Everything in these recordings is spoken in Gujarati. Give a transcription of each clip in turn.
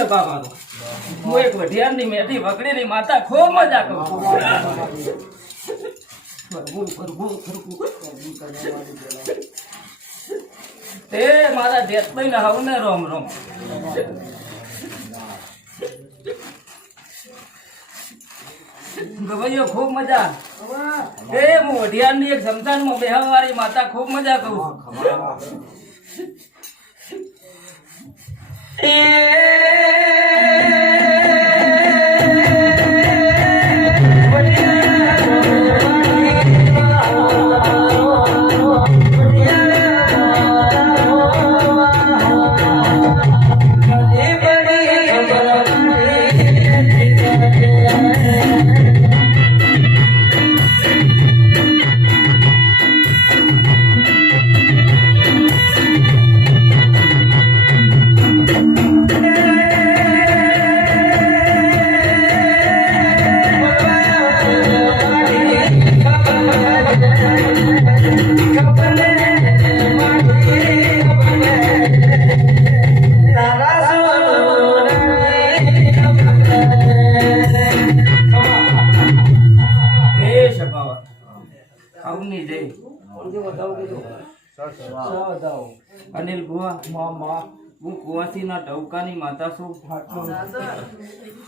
સભા મારો હું એક વઢિયારની મેઠી વગડીની માતા ખૂબ મજા કરું તે મારા જેતભાઈ ને હવને રોમ રોમ ગવાઈઓ ખૂબ મજા એ હું વઢિયારની એક સમસાનમાં બેહવાવાળી માતા ખૂબ મજા કરું અનિલ બુઆ હું કુવાસીના ટવકાની માતા છું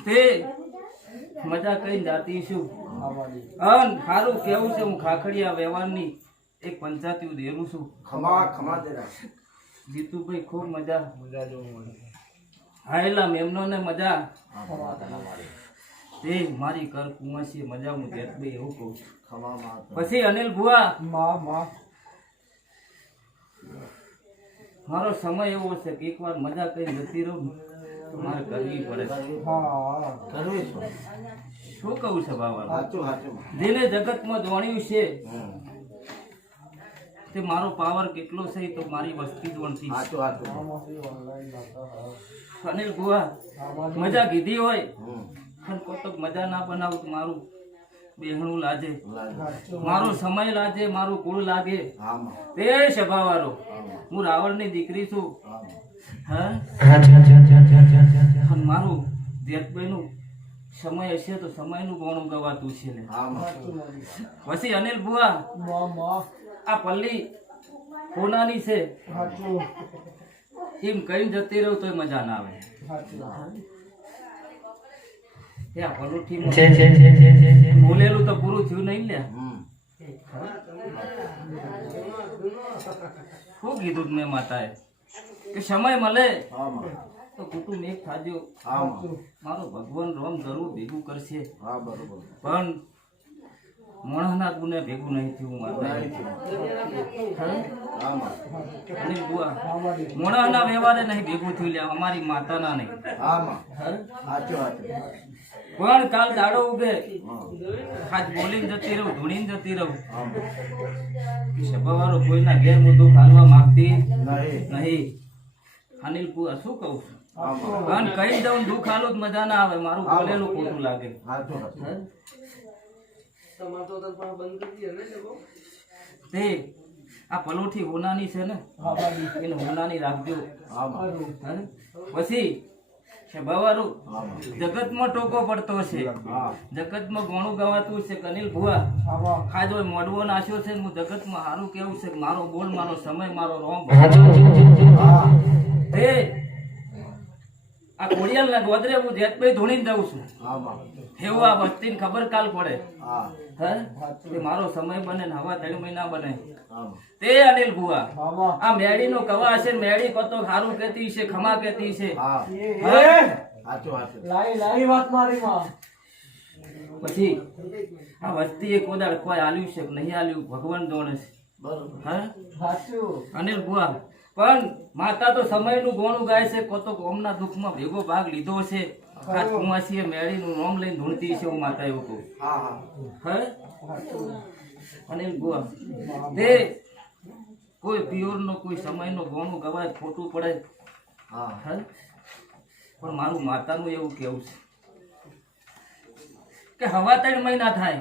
તે મજા કઈ જાતી છું અન સારું કેવું છે હું ખાખડિયા વ્યવહારની એક પંચાયતી દેરું છું જીતુભાઈ ખૂબ મજા હાયલા મેમનો ને મજા તે મારી કર કુવાસી મજા હું જેતભાઈ એવું કહું છું પછી અનિલ બુઆ મારો સમય એવો છે કે એકવાર મજા કરી જતી રહું મારે કરવી પડે શું કહું છે બાબા જેને જગતમાં જાણ્યું છે તે મારો પાવર કેટલો છે તો મારી વસ્તી જોણતી અનિલ બુઆ મજા કીધી હોય પણ કોતક મજા ના બનાવું તો મારું બેહણું લાગે મારો સમય લાગે મારું કુળ લાગે તે સભાવાળો હું રાવણની દીકરી છું મારું જેતભાઈનું સમય હશે તો સમયનું ગોણું ગવાતું છે પછી અનિલ બુઆ આ પલ્લી કોનાની છે એમ કઈ જતી રહું તો મજા ના આવે બોલેલું તો પૂરું થયું નહીં લે શું કીધું મેં માતાએ કે સમય મળે તો કુટુંબ એક થાજો મારો ભગવાન રોમ જરૂર ભેગું કરશે પણ મોણસના ગુને ભેગું નહીં થયું માતા મોણસના વ્યવહારે નહીં ભેગું થયું લે અમારી માતાના નહીં પણ કાલ દાડો ઉગે આજ બોલીને જતી રહું ધૂણીને જતી રહું સભાવાળો કોઈના ઘેર હું દુઃખ હાલવા માંગતી નહીં અનિલ બુઆ શું કહું છું કહી દઉં દુઃખ હાલું જ મજા ના આવે મારું બોલેલું ખોટું લાગે તે આ પલોઠી હોનાની છે ને એને હોનાની રાખજો પછી સભાવાળું જગતમાં ટોકો પડતો છે જગતમાં ગોણું ગવાતું છે અનિલ ભુવા ખાજો મોડવો નાખ્યો છે હું જગતમાં સારું કેવું છે મારો બોલ મારો સમય મારો રોમ આ કોડિયાલ ના ગોદરે હું જેતભાઈ ધોણીને જાઉં છું એવું આ વસ્તીને ખબર કાલ પડે હે મારો સમય બને ને હવા 3 મહિના બને તે અનિલ ભુવા આ મેડી નો કવા છે મેડી કતો સારું કેતી છે ખમા કેતી છે પછી આ વસ્તી એક કોદાળ કોઈ આલ્યું છે નહીં આલ્યું ભગવાન જોણે છે અનિલ ભુવા પણ માતા તો સમયનું ગોણું ગાય છે કોતો કોમના દુઃખમાં ભેગો ભાગ લીધો છે આ કુમાસીએ મેળીનું નામ લઈને ધૂણતી છે હું માતા એવું કહું હે અનિલ ભુવા તે કોઈ પિયોરનો કોઈ સમયનો ગોણું ગવાય ખોટું પડે હે પણ મારું માતાનું એવું કેવું છે કે હવા 3 મહિના થાય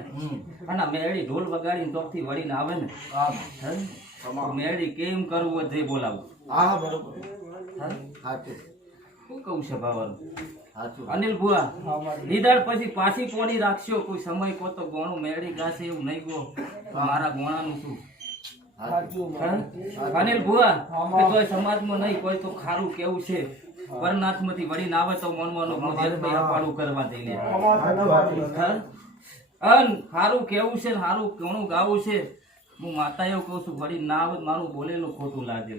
અને મેળી ઢોલ વગાડીને ચોકથી વળીને આવે ને મેળી કેમ કરવું જે બોલાવું શું કહું છે બાવાનું અનિલ ભુવા લીધા પછી પાછી પોણી રાખશો કોઈ સમય કો તો ગોણું મેળી ગાશે એવું નહીં ગો મારા ગોણાનું શું અનિલ ભુવા કે કોઈ સમાજમાં નહીં કોઈ તો ખારું કેવું છે પરનાથમાંથી વળીને આવે તો મનવાનો અપાડું કરવા દઈ લે અન હારું કેવું છે ને હારું કોણું ગાવું છે હું માતા એવું કહું છું વળી ના આવે મારું બોલેલું ખોટું લાગે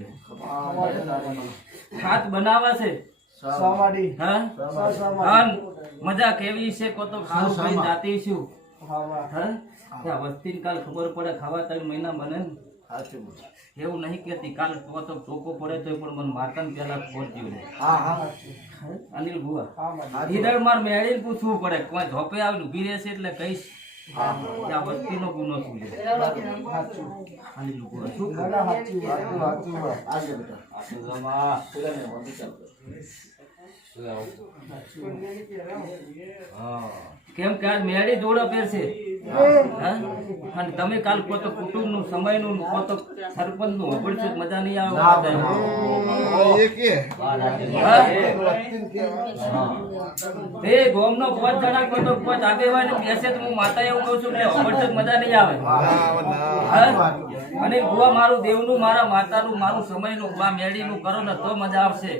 હાથ બનાવા છે મજા કેવી છે કો તો ખારું ખાઈ જાતી છું વસ્તી કાલ ખબર પડે ખાવા 3 મહિના બને ને એવું નહીં કેતી કાલ તો ચોખ્ખો પડે તો પણ મને માતા પેલા પહોંચ્યું અનિલ ભુવા ઈદર માર મેળીને પૂછવું પડે કોઈ ધોપે આવીને ઉભી રહેશે એટલે કહીશ આ વસ્તીનો ગુનો શું છે અનિલ ભુવા શું કેમ કે આજ મેળી જોડો પહેરશે અને તમે કાલ પોતો કુટુંબ નું સમય નું પોતો સરપંચ નું હોબળશે મજા નહીં આવે એ ગોમ નો 5 જણા પોતો 5 આગેવાન બેસે તો હું માતા એવું કહું છું કે હોબળશે મજા નહીં આવે અને ભુવા મારું દેવનું મારા માતાનું મારું સમયનું બા મેળીનું કરો ને તો મજા આવશે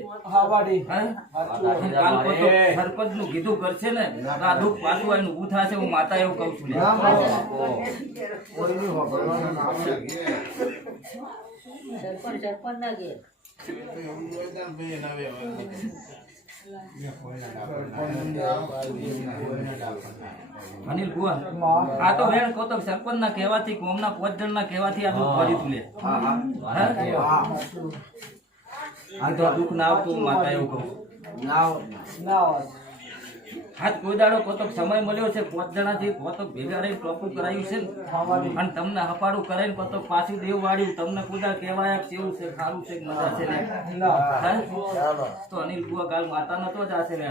કાલ પોતો સરપંચ નું કીધું કરશે ને આ દુઃખ પાછું આવીને ઊભું થશે હું માતા એવું કહું છું અનિલ ભુવા આ તો વેણ કહો તો સરપંચ ના કહેવાથી કોમના 5 જણ ના કહેવાથી આ દુઃખ ભરી તું લે આ તો દુઃખ ના આવતું માતા એવું કહું હાથ કોઈ દાડો કોતો સમય મળ્યો છે 5 જણાથી કોતો ભેગા રહી ટોપું કરાયું છે અને તમને હપાડું કરાઈને કોતો પાછું દેવ વાળ્યું તમને પૂજા કહેવાય કેવું છે ખારું છે મજા છે ને તો અનિલ ભુવા કાલ માતા નતો જ આશે ને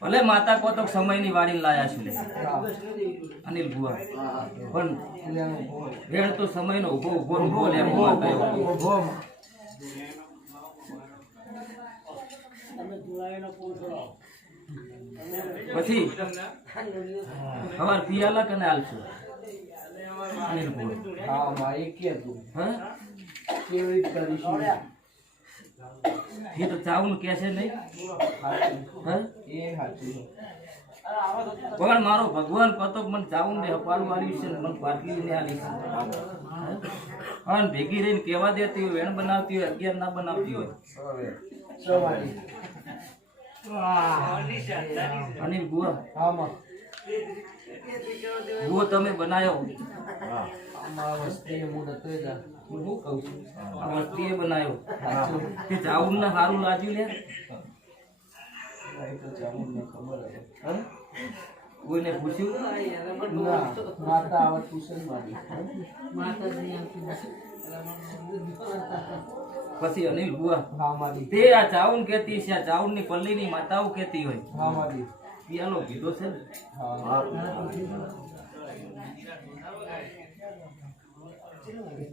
ભલે માતા કોતો સમયની વાડીને લાયા છું અનિલ ભુવા પણ વેણ તો સમયનો ઉભો ઉભો લે માતા પછી હવાર પિયાલા કને આલશું અનિલ ભુવા એ તો ચાવું કે છે નહીં પણ મારો ભગવાન કતો મને ચાવું ને હપાડું વાળી છે મને પાટલી ને આલી છે અને ભેગી રહીને કેવા દેતી હોય વેણ બનાવતી હોય 11 ના બનાવતી હોય અનિલ ભુવા ભુવો તમે બનાવ્યો વસ્તીએ બનાવ્યો તે ચાઉન ને સારું લાગ્યું લે કોઈને પૂછ્યું માતા આવત પૂછે પછી અનિલ ભુવા તે આ ચાઉન કેતી છે આ ચાઉન ની પલ્લી ની માતાઓ કેતી હોય પિયાનો કીધો છે ને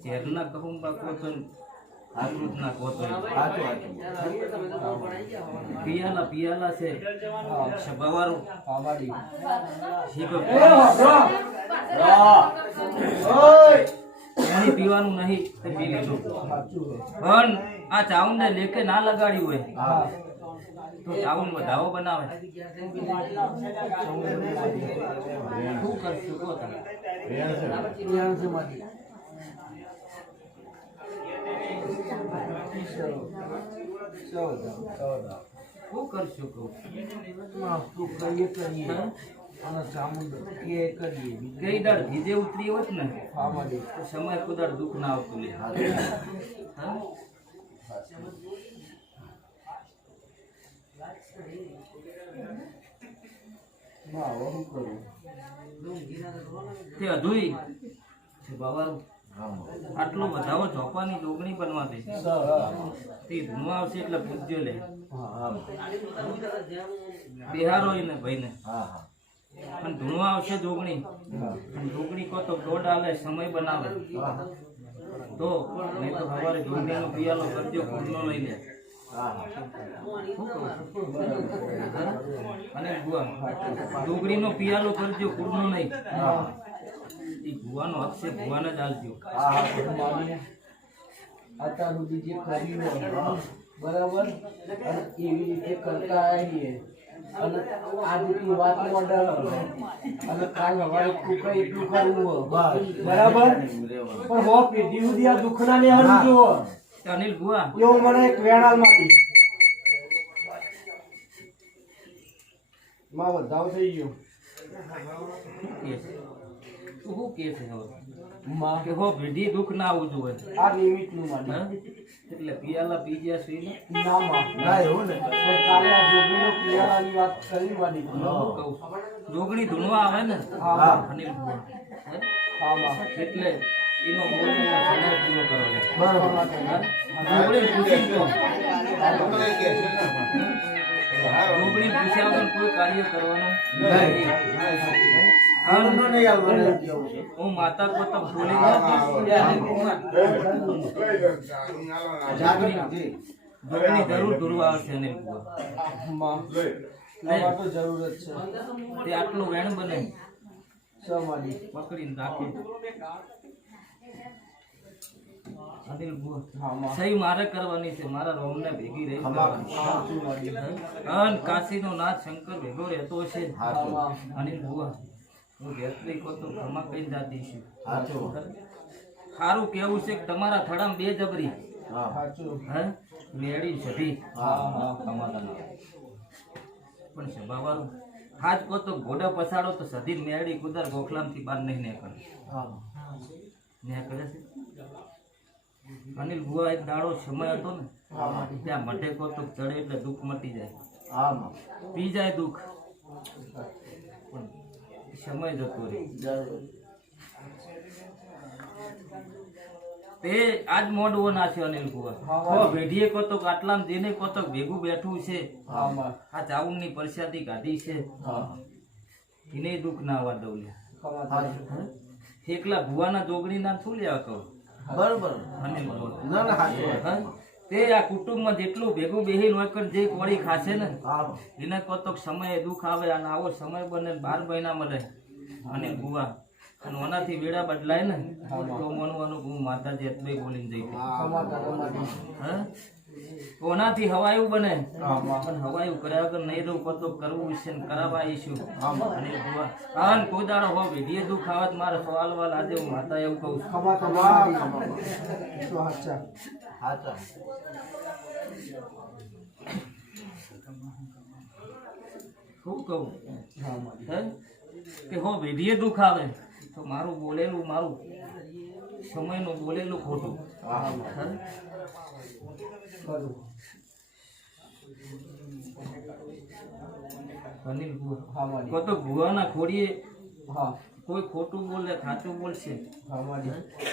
ચેરના કહુંબા કોતો આકૃત ના કોતો પિયાલા છે બવારો પાણી પીવાનું નહીં તે પી લીધું પણ આ ચાઉન ને લેકે ના લગાડ્યું હોય તો ચાઉન વધાવો બનાવે શું કરશું કહો તમે શું કરશું કહું કઈ દર ધીજે ઉતરી હોત ને સમય કુદર દુઃખ ના આવતું લે તે અધૂરી બાબા આટલો વધાવો ચોપાની ડોગણી બનવા દે તે ધૂણવા આવશે એટલે પૂજ્યો લે બિહારો ને ભાઈ ને પણ ધૂણવા આવશે જોગણી જોગણી કો તો દોડ આલે સમય બનાવે તો નહીં તો સવારે જોગણીનો પિયાલો કરજો, કુંડનો લઈ લે. શું કહું? અને ભુવા ડુંગળીનો પિયાલો કરજો, કુંડનો નહીં. એ ભુવાનો હક છે, ભુવાને જ આલજો. અત્યાર સુધી જે કર્યું હોય, બરાબર, અને એવી રીતે કરતા આવીએ અને આજની વાત મોડલ અને કાલ હવારે કુકઈ એટલું કરવું હોય, બરાબર, પણ હો પેઢી સુધી આ દુખના ને હરું જુઓ. અનિલ ભુવા એવું મને એક વેણાલ માંથી માં વધાવ થઈ ગયો. શું કે છે હવે? માં કે હો પેઢી દુઃખ ના આવવું જોઈએ. આ નિમિત્ત નું માની એટલે પિયાલા પી ગયા સુઈને ના માં ના એવું ને પણ કાલે આ જોગીનો પિયાલાની વાત કરી માની. કહું જોગણી ધૂણવા આવે ને હા અનિલ ભુવા, હે? હા માં એટલે એનો બોલનો સમય પૂરો કરો લે. બરાબર. જોગણી પૂછી તો જોગણી પૂછ્યા વગર કોઈ કાર્ય કરવાનું નહીં. હું માતા કો તબ ભૂલી જોગણી જરૂર ધૂળવા આવશે અનિલ ભુવા. આમાં તો જરૂર જ છે. તે આટલું વેણ બને સમાડી પકડીને રાખે. અનિલ ભુવા હા માં સહી મારે કરવાની છે, મારા રોમને ભેગી રહી કરવાની. અન કાશીનો નાથ શંકર ભેગો રહેતો છે. અનિલ ભુવા હું જેટલી કહું તો ઘરમાં કઈ જાતી છું. સારું કેવું છે કે તમારા થડામાં 2 જબરી હે મેળી સધી કમાતાના પણ સભાવાળું હાજ કહો તો ઘોડા પસાડો તો સધી મેળી કુદર ગોખલામથી બહાર નહીં નીકળે. નીકળે છે. અનિલ ભુવા એક દાડો સમય હતો ને ત્યાં મઢે કહો તો ચડે એટલે દુઃખ મટી જાય, પી જાય દુઃખ, પણ સમય જતો રહે. તે આજ મોડવો ના છે અનિલ ભુવા. ભેઢીએ કહો તો આટલામાં જેને કહો તો ભેગું બેઠું છે, આ ચાઉન ની પરસાદી કાઢી છે, એને દુઃખ ના આવવા દઉં. એકલા ભુવાના જોગણી ના શું લેવા કહું? બરોબર અનિલ ભુવા તે આ કુટુંબમાં જેટલું ભેગું બેહીન હોય કે જે કોળી ખાશે ને એને કહો તો સમય દુઃખ આવે અને આવો સમય બને 12 મહિના મળે અનિલ ભુવા. અને ઓનાથી વેળા બદલાય ને તો મનવાનું હું માતાજી એટલું બોલીને જઈ ઓનાથી હવાયું બને પણ હવાયું કર્યા વગર નહીં રહું કતો કરવું છે ને કરાવવા આવીશું. અને કોઈ દાડો હો વેઢીએ દુઃખ આવત મારે સવાલ વાલ આજે હું માતા એવું કહું છું. શું કહું કે હો વેઢીએ દુઃખ આવે તો મારું બોલેલું મારું સમયનું બોલેલું ખોટું. અનિલ ભુવા તો ભુવાના ખોડીએ કોઈ ખોટું બોલે ખાતું બોલશે.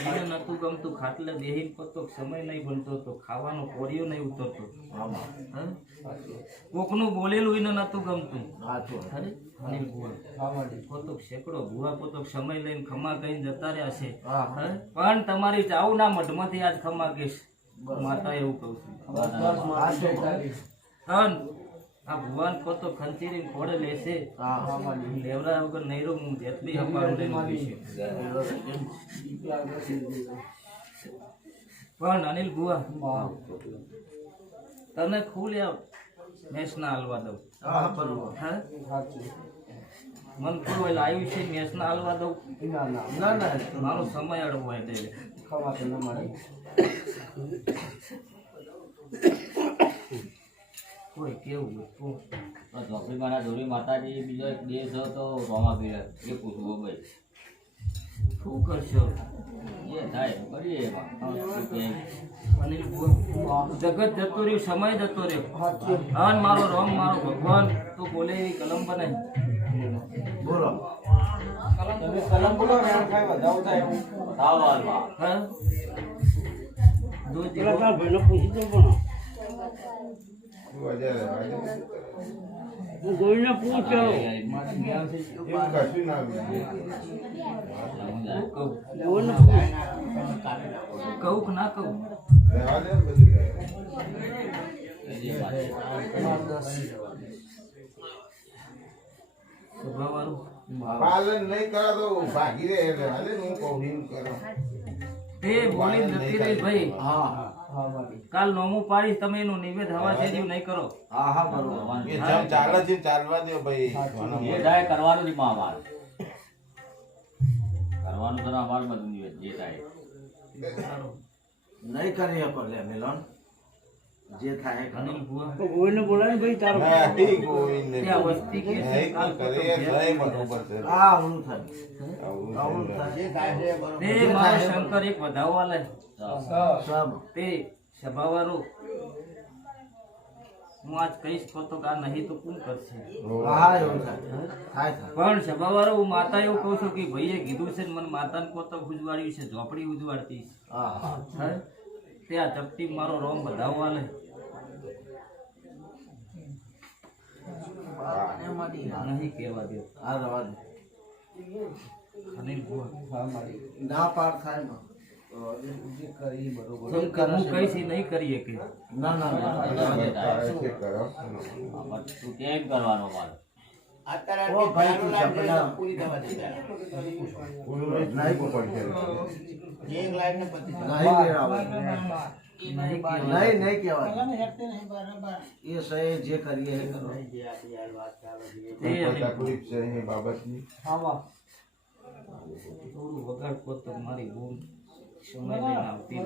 મને નતું ગમતું ખાટલે બેહીન તો સમય નહીં બનતો તો ખાવાનો કોરિયો નહીં ઉતરતો. કોકનું બોલેલું એને નતું ગમતું. અનિલ ભુવા પોતો સેકડો ભુવા પોતો સમય લઈને ખમા કહીને જતા રહ્યા છે, પણ તમારી ચાઉના મઢમાંથી આજ ખમા કહીશ માતા એવું કહું છું. આ ભુવાન કો તો ખંચીરી ખોડે લેશે લેવરા વગર નહીં રહું હું જેટલી હપારું લઈને ઉભી છે. પણ અનિલ ભુવા તને ખુલ્યા મેસ ના હાલવા દઉં. મન કોઈ લાવ્યું છે મેસ ના હાલવા દઉં? મારો સમય અડવો એટલે કોઈ કેવું ધોરી માતાજી બીજો એક દેશ હતો રોમા પીર એ પૂછવું ભાઈ શું કરશો એ થાય કરીએ. જગત જતો રહ્યું, સમય જતો રહ્યો. હન મારો રામ મારો ભગવાન તું બોલે એવી કલમ બને બોલો. કલમ બોલો કોઈને પૂછો મારા જ્ઞાન છે કહું કહું કે ના કહું સ્વભાવવાળું પાલન નહીં કરો તો ભાગી રહે એટલે હાલે ને હું કહું એમ કરો તે બોલી નથી રહી ભાઈ હા હા મારી કાલ નોમું પાડીશ તમે એનું નિવેદ હવા જેવું નહીં કરો હા હા બરોબર એ જેમ ચાલે છે એમ ચાલવા દો ભાઈ જે થાય કરવાનું જ અમાર કરવાનું તો અમાર બધું જે થાય નહીં કરી શકો લે મિલન જે થાય અનિલ ભુવા કોઈને બોલાય ભાઈ તારો હા ઠીક હોય ને ત્યાં વસ્તી કે છે, નહીં કાલ કરે તો નહીં બરોબર છે હા હું થાય આવું થાય. તે મારો શંકર એક વધાવવા લે સબ તે સભાવાળું હું આજ કહીશ તો આ નહીં તો કોણ કરશે હા એવું થાય થાય થાય પણ સભાવાળો હું માતા એવું કહું છું કે ભાઈએ કીધું છે ને મને માતાને કહો તો ઉજવાડ્યું છે ઝોપડી ઉજવાડતી હા હા હે તે આ ચપટી મારો રોમ વધાવવા લે નહીં કહેવા દે હા રવા દે અનિલ ભુવા ના પાર થાય ને જે કરી બરોબર હું કહીશ એ નહીં કરીએ કે ના ના ના છે કરો તું કેમ કરવાનો મારે ઓ ભાઈ તું સપના પૂરું નહીં પડશે નહીં મેળાવે નહીં કહેવા નહીં નહીં કહેવાય એ સહી જે કરીએ એ કરો તે અનિલ તકલીફ છે એ બાબતની થોડું વગાડ તો મારી બહુ સમય લઈને આવતી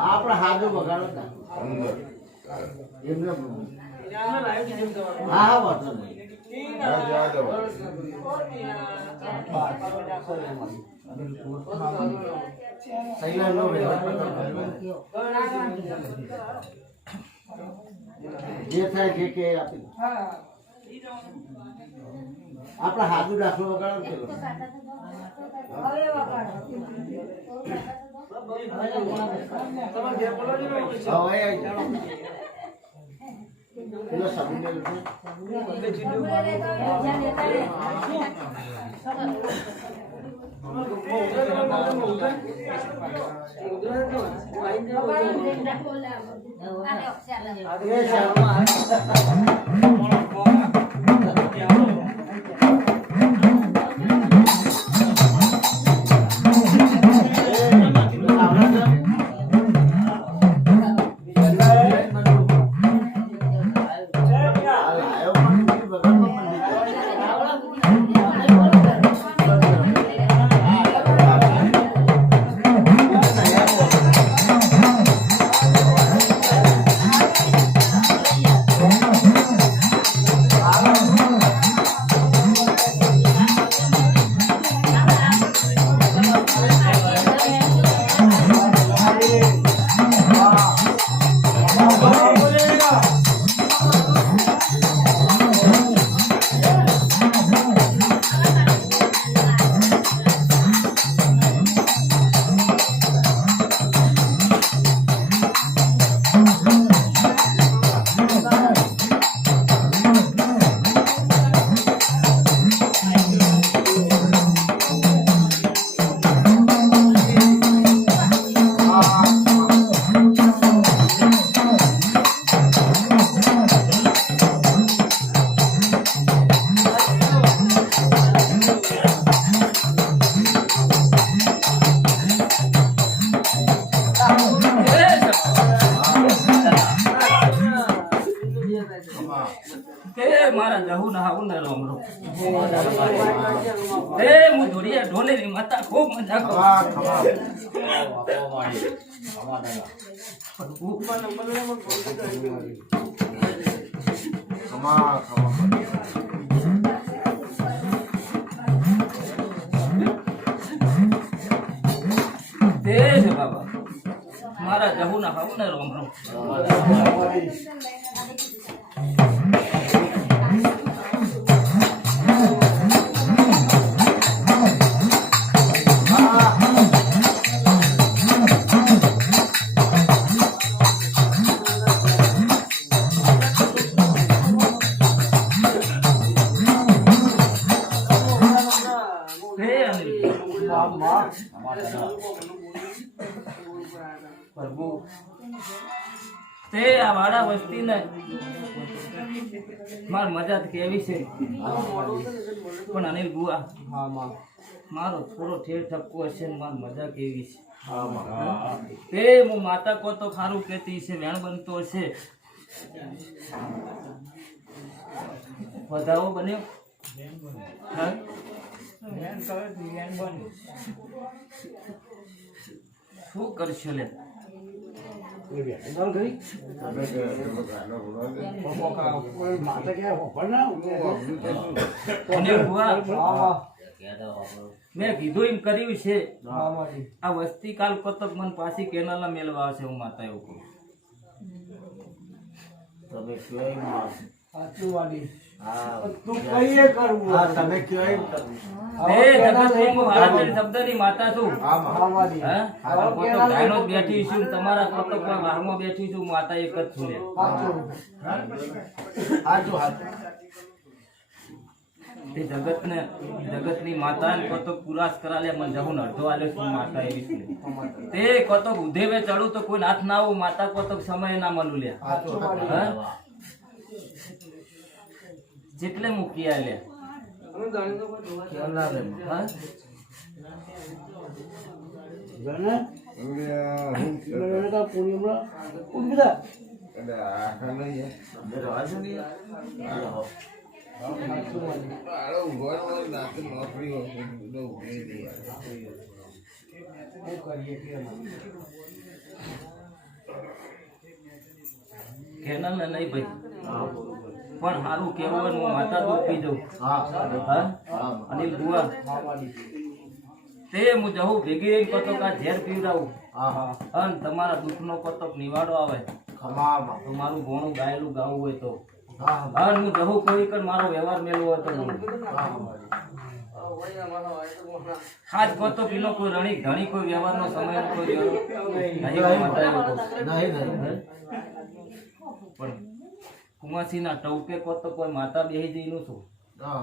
આપણે હાથો બગાડો ના અંદર એમને હા હા વાંધો નહીં આ જવા દો સૈલા નો જે થાય જે કે આપી આપણે હાથું રાખવો વગાડો ને પેલો. હવે આવી જાઓ. પેલો સબીને એ શામાં મારા જહુ ના આવું ને રોમ રોમ એ હું ધોડિયા ઢોલે ની માતા ખૂબ મજા કરું તે છે બાબા મારા જહુ ના આવું ને રોમ રોમ પ્રભુ તે આ વાડા વસ્તી ને માર મજા તો કેવી છે પણ અનિલ બુઆ હા માં મારો થોડો ઠેર ઠપકો હશે ને માર મજા કેવી છે હા માં તે હું માતા કો તો ખારું કેતી છે વેણ બનતો હશે વધાવો બન્યો હા શું કરશો લે અનિલ બુઆ મેં કીધું એમ કર્યું છે આ વસ્તી કાલ કોતક મન પાછી કેનાલા મેળવા આવશે હું માતા એવું કહું તમે કયો એમ માર. સાચું વાલી હા તું કહીએ કરવું હા તમે કયો એમ કરવું. એ જગતની હું હારાની શબ્દની માતા છું હા વાલી હે આ કોતક ધાયણો જ બેઠી છું ને તમારા કોતક પર વાહમાં બેઠી છું માતા એક જ છું લે સાચું હાચું હાચું. તે જગતની માતા ને કોતક પુરાસ કરાલે મને જહું અડધો આલ્યો છું માતા એવી છે તે કોતક ઉધેવે ચડું તો કોઈ નાથ ના આવું માતા કોતક સમય ના મળું લે સાચું વાલી હે જેટલે મૂકી આલે કેના રે હા જને લડકા પૂર્ણિમા ઉગડા તમે રાજો ને યાર. સાચું વાલી નોકરી હોય હું કરીએ કે કેનલ ને નહીં ભાઈ હા પણ સારું કેવું હોય ને હું માતા દૂધ પી જાઉં હા હા હા અનિલ બુઆ હા વાલી તે હું જહું ભેગી રહીને કોતક આ ઝેર પીવડાવું હા હા અને તમારા દુઃખનો કોતક નિવાડો આવે ખમામાં તો મારું ઘોણું ગાયેલું ગાવું હોય તો હા અને હું જહું કોઈ કર મારો વ્યવહાર મેળવો હોય તો બોલું. હા વાલી. હાજ કોતો પીલો કોઈ રણી ઘણી કોઈ વ્યવહારનો સમય કોઈ વ્યવહાર નહીં માતા એવું કહું. નહીં નહીં પણ કુમાસીના ટવકે કોતો કોઈ માતા બેહી જઈનું છું હા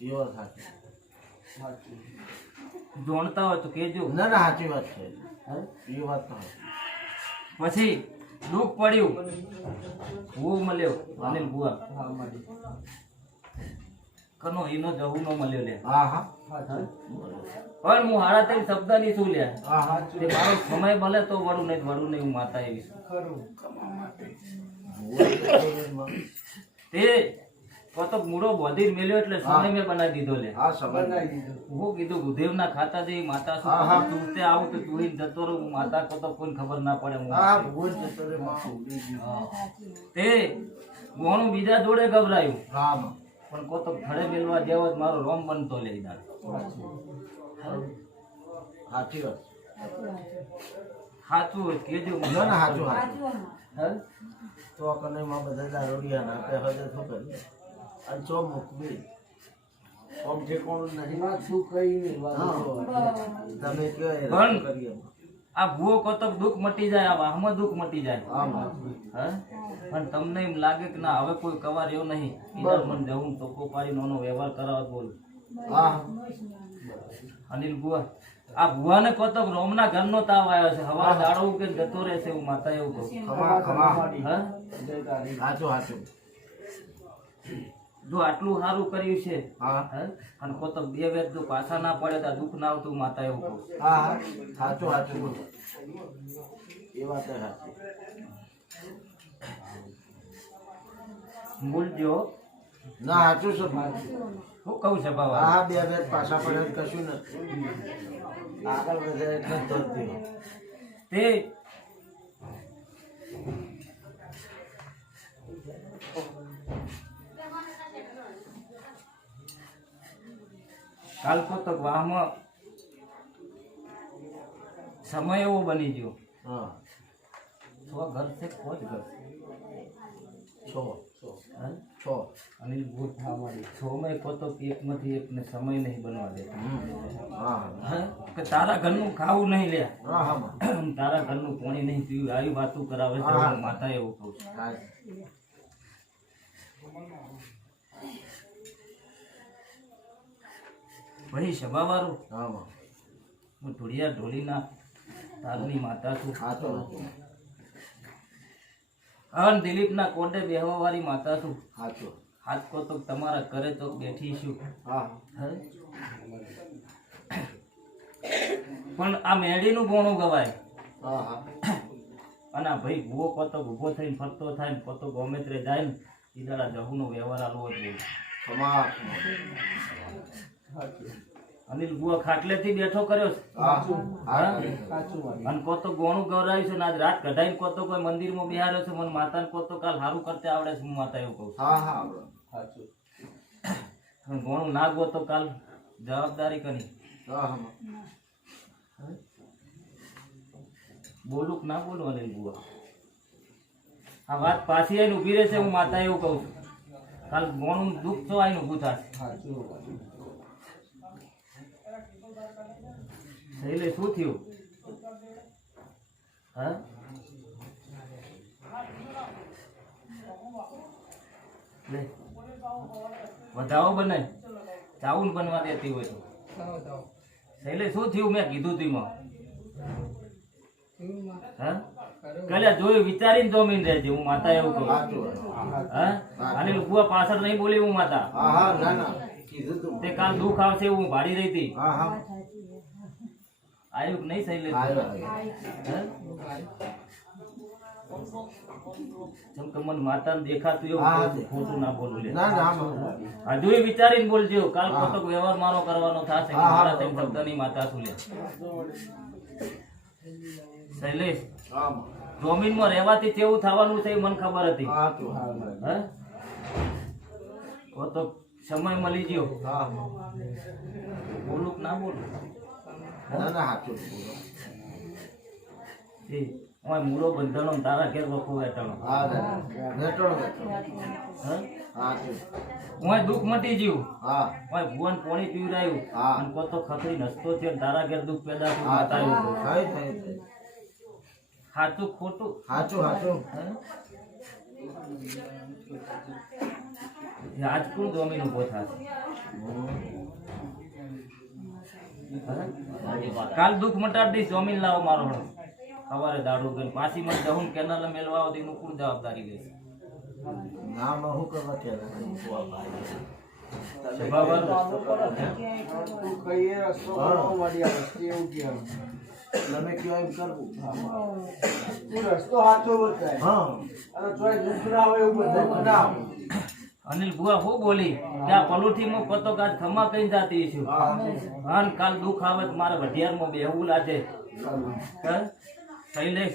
યો સાચું. જોણતા હોય તો કેજો ના ના સાચી વાત છે એ વાત તો પછી દુઃખ પડ્યું હું મળ્યો અનિલ બુઆ હા વાલી કનો એનો જહું નો મળ્યો લે હા હા પણ હું હારા તે શબ્દ ની શું લે હા હા તે મારો સમય મળે તો વળું નહીં હું માતા એવી છું. ખરું તે કોતક મૂળો બોધી મેલ્યો એટલે સમય મેં બનાવી દીધો લે હા સમજ બનાવી દીધું હું કીધું ગુદેવના ખાતા જે માતા છું હા, હા. તું તે આવું તો તું જતો રહું હું માતા કોતક કોઈ ખબર ના પડે હું હા ભૂલ જતો રે માં ઉડી ગયું. તે ગોણું બીજા જોડે ગભરાયું હા માં પણ કોતક ઘરે મેલવા જેવો જ મારો રોમ બનતો લે ઈદાર. સાચી વાત સાચું હોય કેજો ના ના સાચું સાચું હે? તો કને માં બધા દારૂડિયા ના તે હજે શું કરીએ અને ચો મૂકવી ઓમ ઠેકોણું નહીં એમાં શું કઈ નહીં હા. વાલી તમે કયો એ પણ રસ્તો કરીએ આ ભૂવો કોતક દુઃખ મટી જાય આ વાહમાં દુઃખ મટી જાય હા માં હે પણ તમને એમ લાગે કે ના હવે કોઈ કવાર એવો નહીં ઈદાર મને જવું ટોકો પાડી નોનો વ્યવહાર કરાવત બોલું હા અનિલ બુઆ આ ભુવાને કોતક રોમના ઘરનો તાવ આવ્યો છે હવા દાડો કે જતો રહેશે હું માતા એવું કહું ખમા ખમા હે જય તારી સાચું સાચું જો આટલું સારું કર્યું છે હા હે અને કોતક બે વેદ જો પાછા ના પડે તો દુઃખ ના આવતું માતા એવું કહું હા હા સાચું સાચું એ વાત સાચી બોલજો ના સાચું છે હું કહું છે બાબા હા બે બે પાછા પડે તો કશું નથી આગળ વધે એટલે જ ધરતી તે કાલ તો વાહમાં સમય એવો બની ગયો હા 6 ઘર છે 5 ઘર છો હા? છો અનિલ ભૂત થામાડી 6 માં કહો તો એકમાંથી એકને સમય નહીં બનવા દે હા હા? કે તારા ઘરનું ખાવું નહીં લે હા હા તારા ઘરનું પાણી નહીં પીવું આવી વાતું કરાવે છે હા. હું માતા એવું કહું છું હા ભાઈ સભાવાળું હા હું ઢોળિયા ઢોલીના તારની માતા છું હા તો અન દિલીપના કોડે બેહવા વાળી માતા છું સાચું હાથ કો તો તમારા ઘરે તો બેઠી છું હા હે? પણ આ મેડીનું ગોણું ગવાય હા હા અને આ ભાઈ ભૂવો કોતો ઊભો થઈને ફરતો થાય ને કોતો ગોમેત્રે જાય ને ઈ દાડા જહુનો વ્યવહાર આલવો જ જોઈએ સમાજ અનિલ બુઆ ખાટલેથી બેઠો કર્યો છે હા હા? સાચું વાત. અને કોતો ગોણું ગવરાવ્યું છે ને આજ રાત કઢાઈને કોતો કોઈ મંદિરમાં બિહાર્યો છે મને માતાને કોતો કાલ સારું કરતા આવડે છે હું માતા એવું કહું હા હા સાચું. છું ગોણું ના ગો તો કાલ જવાબદારી કરી હા હા બોલું કે ના બોલું અનિલ બુઆ આ વાત પાછી આવીને ઊભી રહેશે હું માતા એવું કહું છું કાલ ગોણું દુઃખ તો આવીને ઊભું થશે સાચું વાત. એટલે શું થયું હા લે વધાવો બને ચાઉન બનવા દેતી હોય તો એટલે શું થયું મેં કીધું તું એમાં હા કલ્યા જોયું વિચારીને જમીન રહેજે હું માતા એવું કહું સાચું હા અને બુઆ પાછળ નહીં બોલી હું માતા હા હા ના ના કીધું તું તે કાલ દુઃખ આવશે હું ભાડી રહી હતી હા હા આયું કે નહીં સહી લે આવ્યો જેમ કે મને માતાને દેખાતું એવું હા. કહું છું, ખોટું ના બોલું લે ના ના હા હજુ એ વિચારીને બોલજો કાલ હા. ખોટો વ્યવહાર મારો કરવાનો થશે કે હા, હા, મારા તેમ બરોબર. શબ્દની માતા શું લે શૈલેષ હા જમીનમાં રહેવાથી કેવું થવાનું છે એ મને ખબર હતી હા તો હે ઓ તો સમય મળી ગયો હા બોલું કે ના બોલું ના ના સાચું એ ઓય મૂળો બંધણો ને તારા ઘેર વખો વેટાણો હા નેટો નેટો હે હા તો ઓય દુઃખ મટી ગયું હા ઓય ભુવન પોણી પીવરાયું હા. અને કો તો ખખડી નસતો થયો ને તારા ઘેર દુઃખ પેદા થયું હા માતા એવું કહું. થઈ થઈ થઈ સાચું ખોટું સાચું સાચું હે? એ આજ કોણ જમીન ઉભો થશે હે? કાલ દુઃખ મટાડી દઈશ જમીન લાવો મારો હળો સવારે દાડું ગઈ પાછી મને જવું કેનાલ મેલવા આવતી એનું કોણ જવાબદારી લેશે ના માં હું કરવા કે કઈ રસ્તો કરવા માંડી આ વસ્તુ એવું કહેવાનું. તમે કયો એમ કરવું તું રસ્તો સાચો બતાય. હા અને તોય દુઃખ ના આવે એવું બતાય. ના અનિલ બુઆ શું બોલી કે આ પલોઠી માં કતો કાજ ખમા કઈ જાતી છું હા ને કાલ દુઃખ આવે તો મારે વઢિયારમાં બેહવું લાગે હે શૈલેષ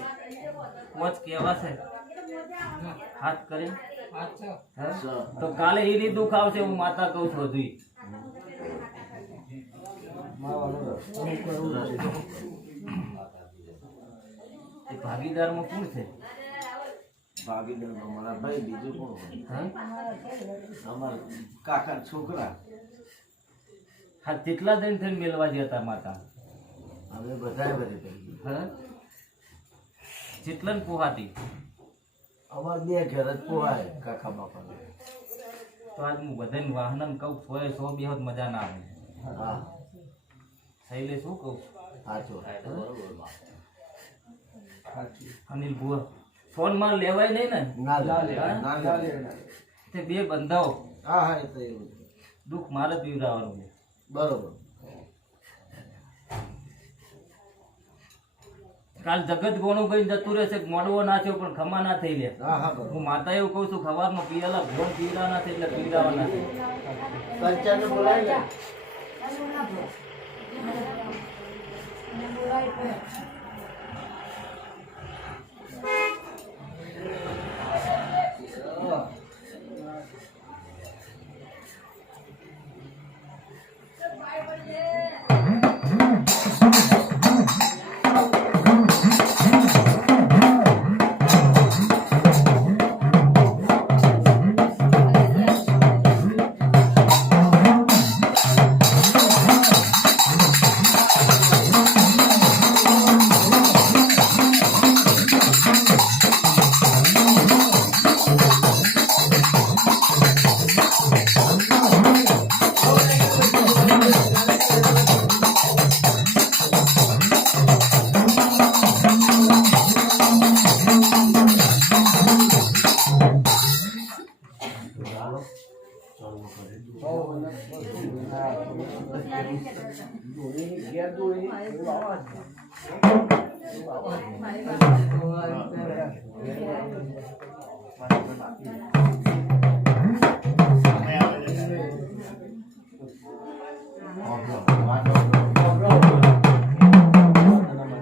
પોચ કેવા છે હાથ કરી હે? તો કાલે એની દુઃખ આવશે હું માતા કહું છું હજુ ભાગીદારમાં કોણ છે ભાગીદાર મારા ભાઈ બીજું કોણ હોય હે? અમારા કાકા છોકરા હા કેટલા દિન થઈને મેલવા જતા માતા અમે બધા બધી કરી હે જેટલા ને પોહાતી અમાર બે ઘર જ પોહાય કાકા બાપા તો આજ હું બધાને વાહન કહું 100 બેહદ મજા ના આવે હા શૈલે શું કહું સાચું અનિલ બુઆ ફોન માં લેવાય નહીં ને ના લે હા? ના ના લે લે ના. તે બે બંધાઓ હા હા એ તો એવું છે. દુઃખ મારે પીવડાવવાનું છે બરોબર કાલ જગત ગોણું કઈ જતું રહેશે મોડવો નાખ્યો પણ ખમા ના થઈ લે હા હા બરોબર હું માતા એવું કહું છું ખવારમાં પીએલા ભોન પીવડાવવાના છે એટલે પીવડાવવાના છે સંચારને બોલાવી લે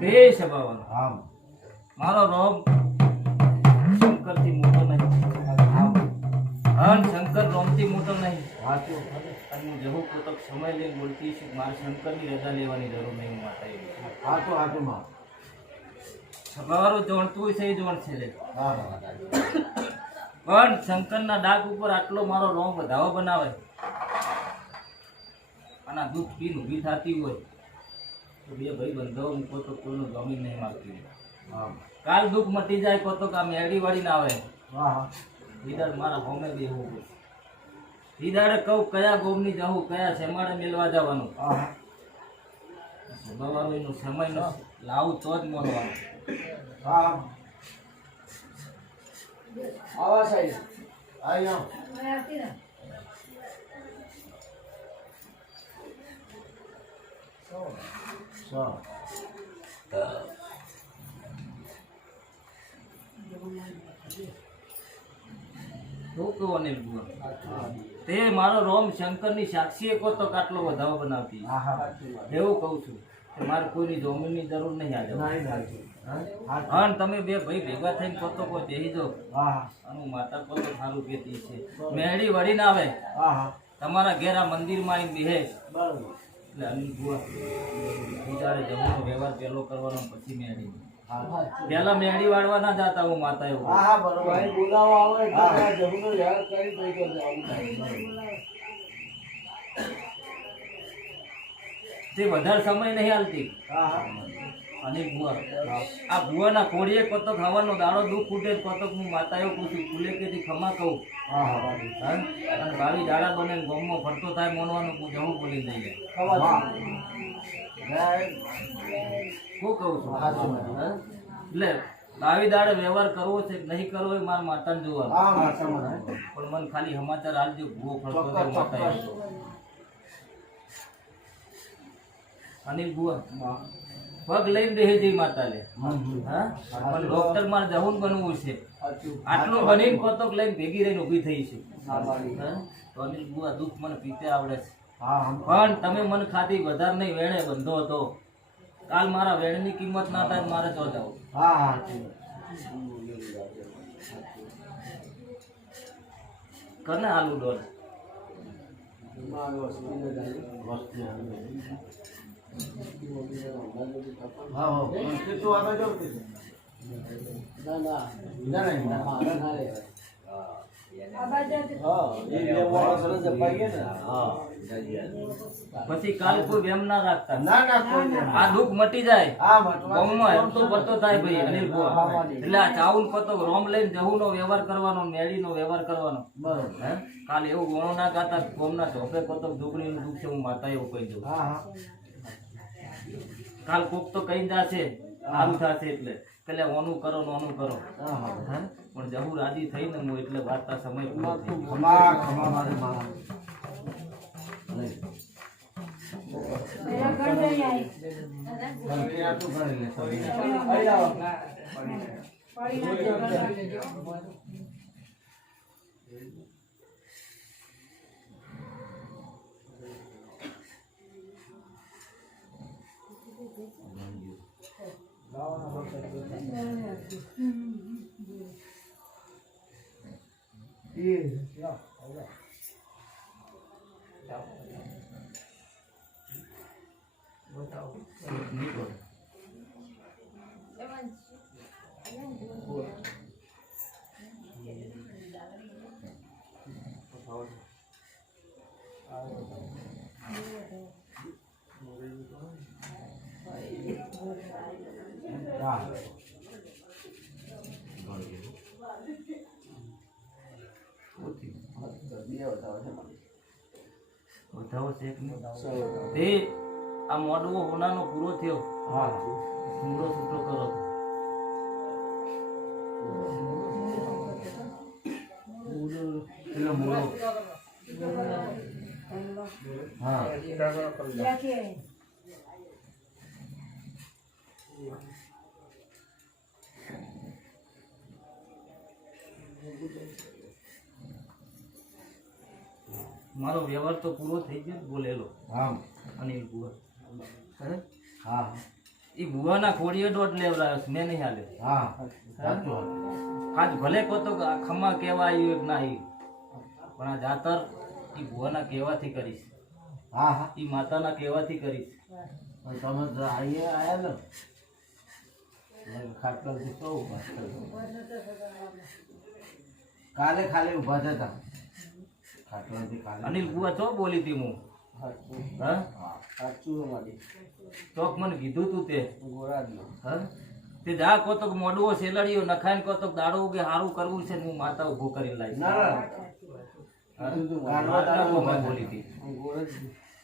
દેશ બાબા મારો રોમ શંકરથી મોટો નહીં અને શંકર રોમથી મોટો નહીં અને હું જેવું પોતક સમય લઈને બોલતી છું મારે શંકરની રજા લેવાની જરૂર નહીં હું માતા એવું સવારો જોણતું છે એ જોણ છે લે પણ શંકરના ડાક ઉપર આટલો મારો રોમ વધાવો બનાવે અને આ દૂધ પીને ઊભી થતી હોય તો બે ભાઈ બંધો મૂકો તો કોઈનું જમીન નહીં માગતી કાલ દુઃખ મટી જાય કો તો કામ એડી વાળી ના આવે ઈદાડ મારા હોમે બેહવું પડે ઈદાડે કહું કયા ગોમની જવું કયા શેમાડે મેળવા જવાનું ભગવાનનો સમય નો લાવું તો જ મળવાનું આવા સાહેબ શું કહું અનિલ બુઆ? તે મારો રોમ શંકરની સાક્ષીએ કો તો કાટલો વધાવો બનાવતી એવું કહું છું કે મારે કોઈની જમીનની જરૂર નહીં આજે અને તમે બે ભાઈ ભેગા થઈને પોતો કોઈ બેહી જો અને માતા પોતો સારું કહેતી છે મેળી વળીને આવે તમારા ઘેર આ મંદિરમાં આવીને બેહે એટલે અનિલ બુઆ બિચારે જમવાનો વ્યવહાર પહેલો કરવાનો પછી મેળી પેલા મેળી વાળવા ના જાતા હું માતા એવું તે વધારે સમય નહીં હાલતી અને ભુવા આ ભુવાના કોળીએ કતો ખાવાનો દાડો દુઃખ ઉઠે કતો હું માતા એવું પૂછું ફૂલે કેથી ખમા કહું અને ભાવી દાડા બને ગમમાં ફરતો થાય મોનવાનું હું જવું બોલી દઈએ શું કહું છું એટલે ભાવી દાડે વ્યવહાર કરવો છે કે નહીં કરવો એ મારા માતાને જોવાનું પણ મને ખાલી સમાચાર હાલજો ભૂવો ફરતો થાય માતા એવું અનિલ બુઆ પગ લઈને બેહી જઈ માતા લે હા પણ ડોક્ટર મારે જવું બનવું છે આટલું બનીને કોતક લઈને ભેગી રહીને ઊભી થઈ છે તો અનિલ બુઆ દુઃખ મને પીતે આવડે છે પણ તમે મને ખાધી વધારે નહીં વેણે બંધો હતો કાલ મારા વેણની કિંમત ના થાય મારે તો જાવ કરને આલુ ડોલ પછી કાલ કોઈ વેમ ના રાખતા આ દુઃખ મટી જાય ગામમાં એમ તો પડતો થાય ભાઈ અનિલ બુઆ એટલે આ ચાઉલ પતો રોમ લઈને જવું નો વ્યવહાર કરવાનો મેળી નો વ્યવહાર કરવાનો હે કાલ એવું ગોણો ના ગાતા ગોમના ચોપે પતો ઢોકળી નું દુઃખ છે હું માતા એવું કહી દઉં કાલ કોક તો કઈ જશે સારું થશે એટલે પેલા ઓનું કરો નોનું કરો પણ જહુ રાજી થઈને હું એટલે વાર્તા સમય પૂરો થઈ ગયો. હલકી તું ગણી લે તમે. અહીં આવો. વધાવો છે કે નહીં? તે આ મોડવો હોનાનો પૂરો થયો. હા સુમરો છૂટો કરો. પેલો મૂળો. હા મારો વ્યવહાર તો પૂરો થઈ ગયો ને બોલેલો. હા અનિલ બુવા. હે? હા ઈ બુવાના ખોડીએ દોઢ લેવડાવ્યો છે, મેં નહીં હાલે. હા સાચું હતું. આજ ભલે કોતો ખમ્મા કેવા આવ્યું કે ના આવ્યું, પણ આ જાતર ઈ ભુવાના કહેવાથી કરીશ, હા હા ઈ માતાના કહેવાથી કરીશ. પણ તમે તો અહીંયા આયા ને ખાટલાથી તો ઊભા થયો. કાલે ખાલી ઊભા થતા ખાટલાથી કાલે. અનિલ બુવા ચો બોલી હતી હું? હા સાચું મારી ચોક મને કીધું તું તે. ગોરાજનો હા તે જા કોતક મોડવો સેલડીયો નખાઈને કોતક દાડો કે સારું કરવું છે ને હું માતા ઉભો કરી લાવીશ. ના ના હા? કાલવા દાડો મેં બોલી હતી. ગોરજ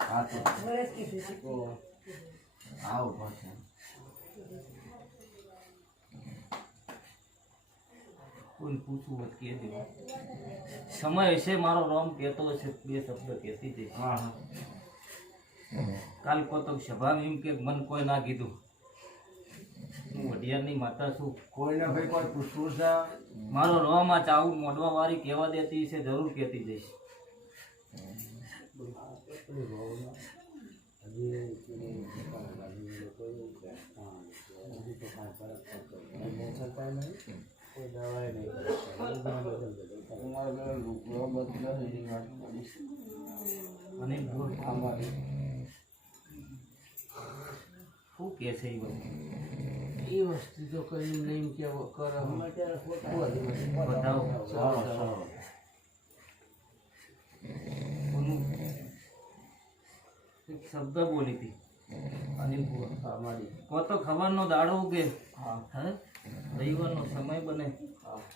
હા તો હા ઊભા છે. કોઈ પૂછવું હોત કે દેવા. સમય હશે મારો રોમ કહેતો હશે, બે શબ્દ કહેતી જઈશ. હા હા કાલ કોતક સભામાં એમ કે મન કોઈ ના કીધું, હું વઢિયારની માતા છું. કોઈને ભાઈ કોઈ પૂછવું છે? મારો રોમ આ ચાવું મોઢવા વાળી કહેવા દેતી છે, જરૂર કહેતી જઈશ. અને શું કે છે એ બધું? એ વસ્તુ તો કરી નહીં કે કરો બતાવો. કોનું? એક શબ્દ બોલી હતી અનિલ બુવા. કો તો ખબરનો દાડો ઉગે, હે રવિવારનો સમય બને,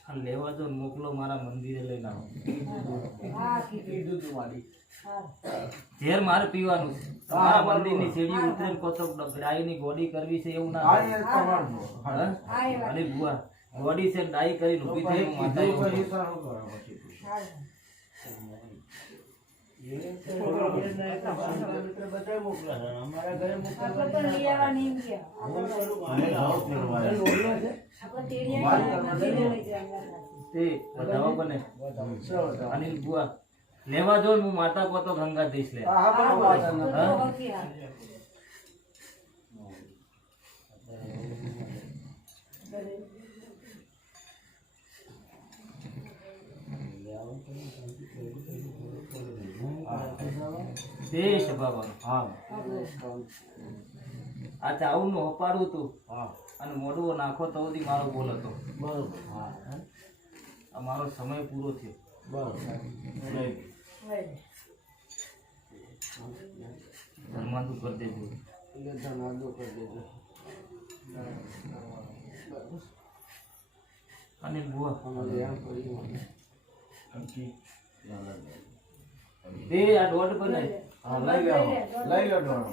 આ લેવા જો ને મોકલો મારા મંદિરે લઈને આવો. કીધું તું મારી ઝેર મારે પીવાનું છે. તમારા મંદિરની સીડી ઉતરે ને કોતો ડાઈની ગોડી કરવી છે એવું ના હા થાય. એ કરવાનું. હે? અનિલ બુવા ગોડી છે ડાઈ કરીને ઊભી થઈ હું માતા કીધું એવું પછી કરું. સારું કરો પછી. બધા મોકલા છે અમારા ઘરે અને જાઓ ફેરવાય. તે બધાઓ બને અનિલ બુવા લેવા જો ને હું માતા કોતો ગંગા દઈશ લે. દેશ બાબા હા આ ચાવું નું હપાડું તું હા અને મોઢું નાખો તો સુધી મારો બોલ હતો. બરોબર. હા આ મારો સમય પૂરો થયો. બરોબર. ધર્માંતું કરી દેજો. ધનાદો કરી દેજો અનિલ બુવા અમારે એમ કરી તે આ દોઢ બને. હા લઈ લો લઈ લો ડોળો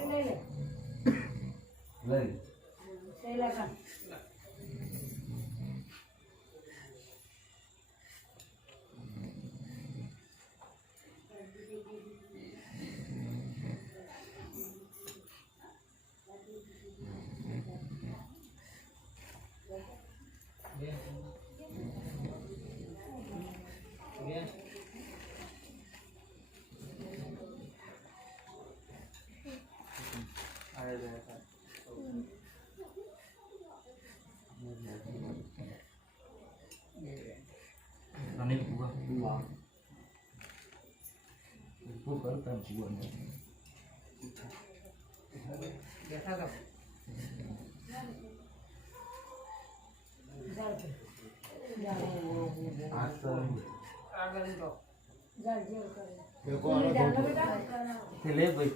લઈ લો. અનિલ બુઆ શું કરતા બુઆને તે લે ભાઈ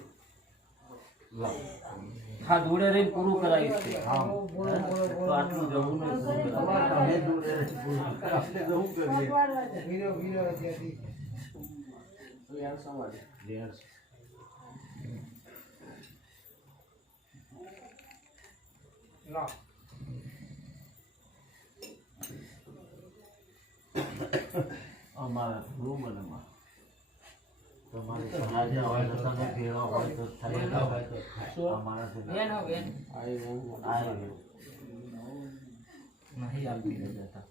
હા દોડે રહીને પૂરું કરાવીશ તે. તો આટલું જવું અમારા રૂમમાં તમારે આજે હોય તો તમે ભેળા હોય તો થયેલા હોય તો અમારા નહીં આપી જતા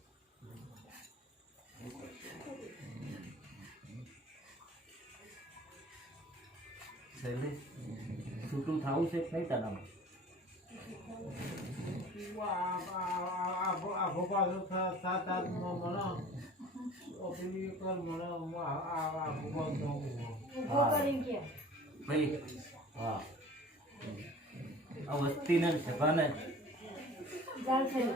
શૈલેષ છૂટું થવું છે કે નહીં તારામાં ભાઈ હા આ વસ્તીને સભાને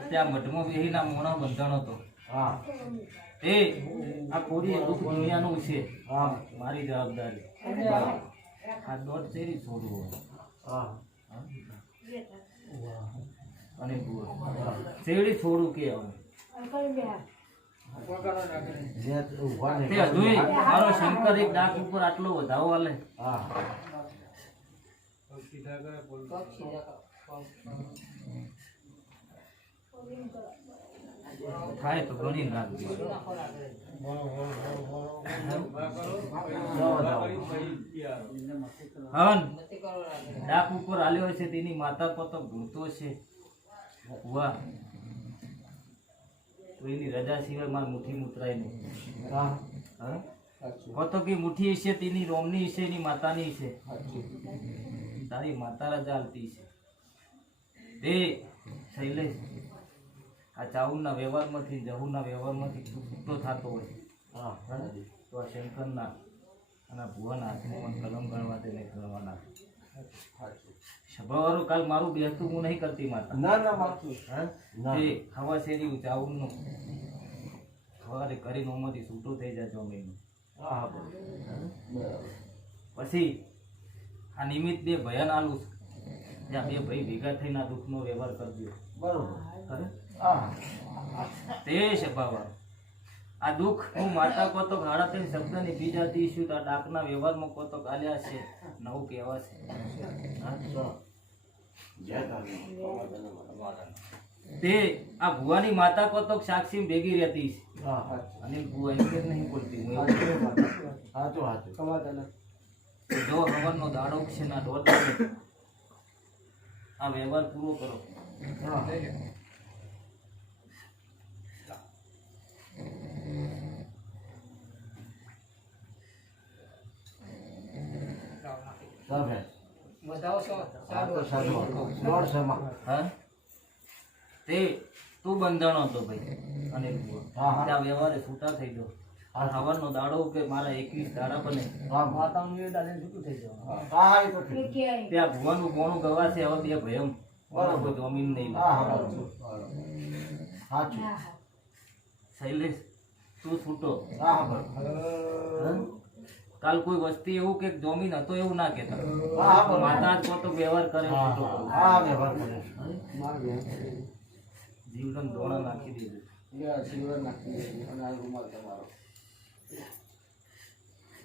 ત્યાં મઠમાં બેહીના મોણા બંધણ હતો હા એ આ કોરી દુઃખ દુનિયાનું છે હા મારી જવાબદારી આ દોઢ શેરી છોડવું હા અને શેરડી છોડું કે હવે જે ઊભા તે નહીં હજુય મારો શંકર એક ડાક ઉપર આટલો વધાવો આલે હા થાય તો ગણી નાખજો હન ડાક ઉપર આલ્યો છે તેની માતા પતક ભૂલતો છે વાહ તો એની રજા સિવાય મારે મુઠ્ઠી મુતરાય નહીં હા હા કતો કે મુઠ્ઠી છે તેની રોમની છે એની માતાની છે તારી માતા રજા આલતી છે તે શૈલેષ આ ચાઉના વ્યવહારમાંથી જહુના વ્યવહારમાંથી છૂટો થતો હોય હા તો આ શંકરના અને આ ભુવનના હાથમાં કલમ ગણવા તે નહીં ગણવાના સભાવાળું કાલ મારું બેસતું હું નહીં કરતી માતા ના ના માગતું હા ના. તે હવા શેરી ચાઉનનું સવારે કરીને ઓમાંથી છૂટો થઈ જાય જમીન હા બરાબર પછી આ નિમિત્ત બે ભયાન આલું જ્યાં બે ભાઈ ભેગા થઈને આ દુઃખનો વ્યવહાર કરજો બરોબર ખરે હા તે સભાવાળો આ દુઃખ હું માતા કોતક હાડા ત્રણ શબ્દની બીજાતી ઈશ્યુ આ ડાકના વ્યવહારમાં કોતક આલ્યા છે નવું કહેવા છે હા? તે આ ભુવાની માતા કોતક સાક્ષી ભેગી રહેતી છે હા અને ભુવા એમ કે નહીં બોલતી હું એવું સાચું સાચું જો હવનનો દાડો છે ના દોઢ આ વ્યવહાર પૂરો કરો હા સાહેબ આ તો સારું દોઢ સમા હા તે તું બંધાણો હતો ભાઈ અને ભુવા હા, હા. ત્યાં વ્યવહારે છૂટા થઈ ગયો આ હવનનો દાડો કે મારા 21 દાડા બને હા માતાનું એ દાડે છૂટું થઈ જવાનું હા હા એ તો ઠીક ત્યાં ભુવાનું કોણું ગવા છે હવે બે ભયમ બરાબર. કોઈ જમીન નહીં હા હા સાચું શૈલેષ તું છૂટો હા હા બરાબર હા? કાલ કોઈ વસ્તી એવું કે જમીન હતો એવું ના કહેતા હા, હા, બરાબર. માતા જ તો વ્યવહાર કરે હા છૂટો હા કરો. હા વ્યવહાર કરે જીવન દોણા નાખી દીધું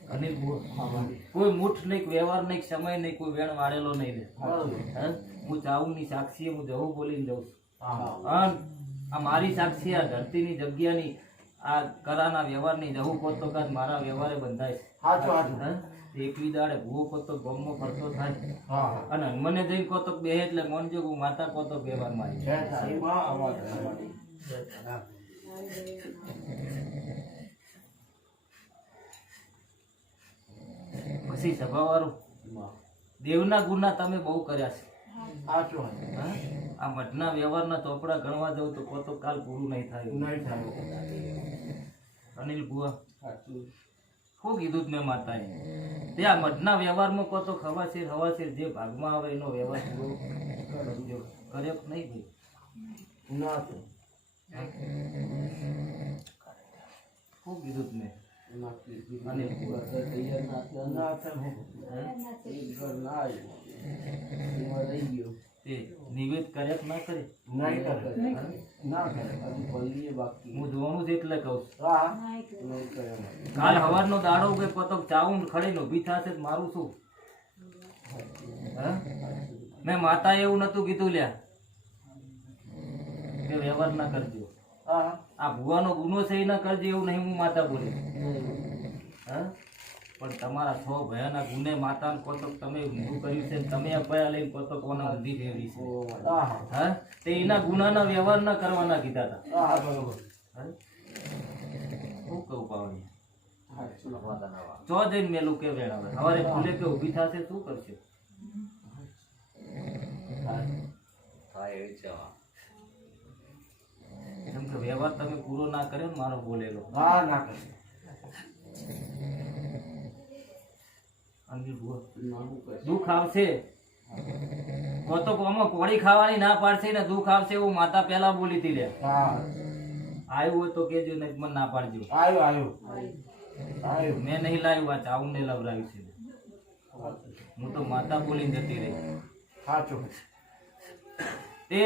અનિલ ભુવા, કોઈ મુઠ નહીં વ્યવહાર નહીં સમય નહીં કોઈ વેણ વાળેલો નહીં રે બરોબર હા? હું ચાઉની સાક્ષી હું જવું બોલીને જઉં છું હા હા અન આ મારી સાક્ષી આ ધરતીની જગ્યાની આ કરાના વ્યવહારની જવું કોતો કાજ મારા વ્યવહારે બંધાય છે સાચું સાચું હા? એકવી દાડે ભૂવો કોતો ગમમાં ફરતો થાય હા હા અને હનુમાને જઈને કોતક બે એટલે મોનજો હું માતા કોતો વ્યવહાર મારી જય સાંઈબા અવાજ હા પછી સભાવાળું દેવના ગુના તમે બહુ કર્યા છે સાચું હોય. હા? આ મઠના વ્યવહારના ચોપડા ગણવા જાઉં તો કોતો કાલ પૂરું નહીં થાય. નહીં થાય. અનિલ બુઆ સાચું. શું કીધું જ મેં માતાએ તે આ મઠના વ્યવહારમાં કોતો ખવાશેર હવાશેર જે ભાગમાં આવે એનો વ્યવહાર પૂરો કરજો. કર્યો કે નહીં ભાઈ? ના થાય. શું કીધું જ મેં? નાખી અને તૈયાર નાખ્યા ના થાય. એક ઘર ના આવ્યું એમાં રહી ગયો. તે નિવેદ કર્યા કે ના કરે? નહીં કરે. ના કરે. હજુ ભલીએ બાકી હું જોવાનું જ એટલે કહું છું. હા. નહીં કર્યો. કાલ હવારનો દાડો કે કોતો ચાવું ખડીને ઊભી થશે તો મારું શું? હા? મેં માતા એવું નતું કીધું લ્યા કે વ્યવહાર ના કરજો. હા. આ ભુવાનો ગુનો છે એ ના કરજો એવું નહીં હું માતા બોલી. હા? પણ તમારા છ ભયાના ગુને માતા કોતો તમે ઊંધું કર્યું છે ને તમે અપાયા લઈને કોતો કોના ઊંધી ફેરવી છે. હા. હા? તે એના ગુનાના વ્યવહાર ના કરવાના કીધા હતા. હા. બરોબર. હા? શું કહું પાવડી? સાચું. ચો જઈને મેલું કે વેણાવે સવારે ભૂલે કે ઊભી થશે શું કરશે? કેમ કે વ્યવહાર તમે પૂરો ના કર્યો ને મારો બોલેલો. હા. ના કરે. અનિલ ભુવા, નાનું કરે. દુઃખ આવશે તો આમાં કોળી ખાવાની ના પાડશે ને દુઃખ આવશે એવું માતા પહેલા બોલી હતી લે. હા. આવ્યું હોય તો કેજો નહીં મને ના પાડજો. આવ્યું. મેં નહીં લાવ્યું આ ચાવું નહીં લવરાવ્યું છે. હું તો માતા બોલીને જતી રહી. સાચું. તે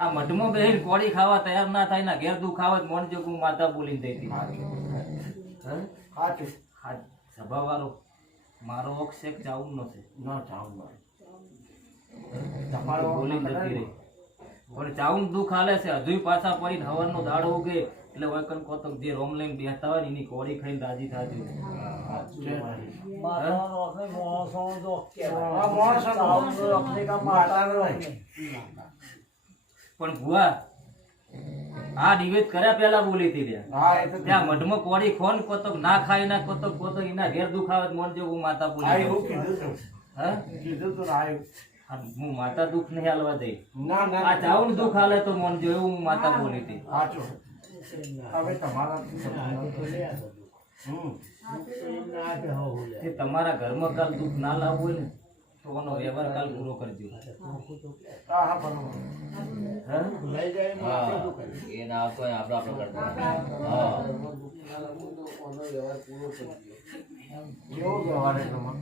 આ મઢમાં બેહીને કોળી ખાવા તૈયાર ના થાય ના ઘેર દુઃખ આવે તો મોણ જો હું માતા બોલીને જતી. સાચું. હા સભા વાળો મારો અક્ષેક ચાવું નો છે. ના ચાવું. બોલીને જતી રહી. પણ ચાવું દુઃખ હાલે છે હજુ પાછા પડીને હવારનો દાડો ઉગે એટલે વૈકન કોતક જે રોમ લઈને બેસતા હોય ને એની કોળી ખાઈને રાજી થાતી હોય. પણ ભુવા આ નિવેદ કર્યા પહેલા બોલી હતી લ્યા. હા. એ તો ત્યાં મઢમાં કોળી ખોન કોતક ના ખાય ના કોતક એના ઘેર દુખાવે મોન જો હું માતા બોલી. આવ્યું. કીધું તું. હા? કીધું તું ને આવ્યું. હા, હું માતા દુઃખ નહીં હાલવા દઈ. ના. આ ના. ચાવું દુઃખ હાલે તો મોન જો એવું હું માતા બોલી હતી. સાચું. હવે તમારા તે તમારા ઘરમાં કાલ દુઃખ ના લાવવું હોય ને તો આનો વ્યવહાર કાલ પૂરો કરજો. હા. બરોબર. હા? એ ના આવતો હોય આપણે આપણે કરતા ઓનો વ્યવહાર પૂરો કરી દો. કેવો વ્યવહાર છે તમારો?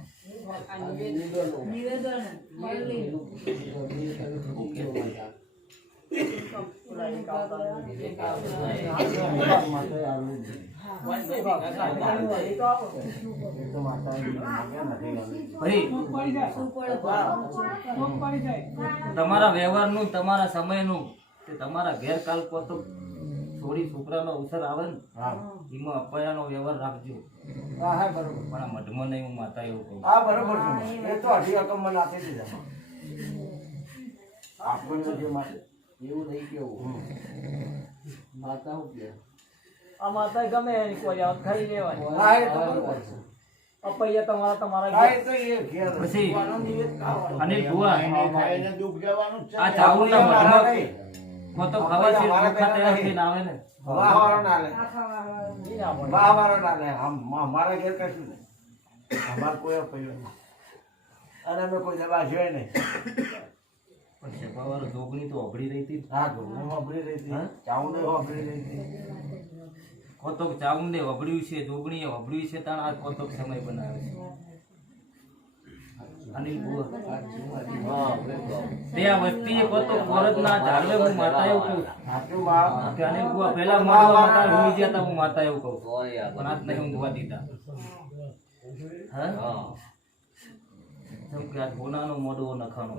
તમારા વ્યવહારનું તમારા સમયનું તે તમારા ઘેર કાલ કોતો થોડી છોકરાનો અવસર આવે ને હા. એમાં અપાયાનો વ્યવહાર રાખજો. હા. બરોબર. પણ આ મઢમાં નહીં હું માતા એવું કહું. હા. બરોબર છે. એ તો અઢી રકમ મને આપી દીધા. આપણને જે માટે એવું નહીં કેવું. માતા હું કે આ માતા ગમે એની કોઈ આવત ખાઈ લેવાની. હા. એ તો બરોબર છે. અપૈયા તમારા હા. એ તો એ ઘેર પછી અનિલ હા. ભુવા ખાઈને દુઃખ જવાનું જ છે. આ ચાવુંના મારા મઢમાં નહીં. કોતો ખવા છે મારા ચોખા તૈયાર નહીં. થઈને આવે ને. વાહવાળો ના લે. ઈ ના પડે. વાહવાળો ના લે. મારા ઘેર કશું નહીં. અમારે કોઈ અપાયું નહીં. અને અમે કોઈ દવા જોઈ નહીં. પણ શેપાવાળો જોગણી તો અભડી રહી હતી. હા. ઘઉં વાપરી રહી હતી. હા? ચાઉંડે વાપરી રહી હતી. કોતક ચાવુંને વબડ્યું છે જોગણીએ વબડ્યું છે તાણ આ કોતક સમય બનાવે છે. અનિલ ભુવા તે આ વસ્તી કોતક કોરજના ઝાડવે હું માતા એવું કહું સાચું બા. કે અનિલ ભુવા પહેલા મોઢવા માતા હોઈ ગયા તા હું માતા એવું કહું પણ આજ નહીં ઊંઘવા દીધા. હા? જેમ કે આ બોલાનો મોઢો નખાનો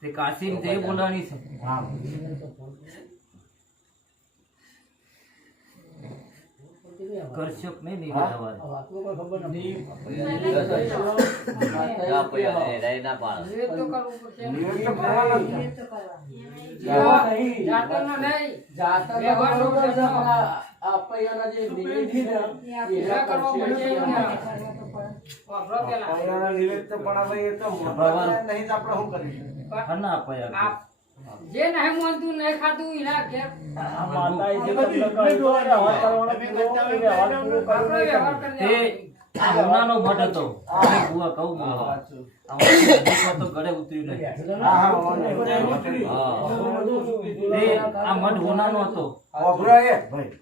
તે કાશીમ જે બોલાણી છે. હા. કરશક નહીં નહીં સવારે. ના પાડે નિવેદ તો કરવાના જ છે. એવા નહીં. જાતક બરોબર છે. આ અપૈયાના જે નિવેદ છે ને, એના કરશે. પૈયાના નિવેદ તો પણ હવે એ તો મોટા નહીં તો આપણે શું કરીશું? હના અપાયા જે નહીં મોનતું નહીં ખાતું એના ઘેર આ માતાએ જે તમને કહ્યું કે વ્યવહાર કરવાનો પૂરો, એ વ્યવહાર પૂરો કરવો આપણે નહીં વ્યવહાર કરવો. કરી તે આ હોનાનો મઠ હતો અને બુઆ કહું બોલો આ તો ગળે ઉતર્યું નહીં. હા હા વાંધો નહીં. તે આ મઠ હોનાનો હતો. વાપરો એ ભાઈ.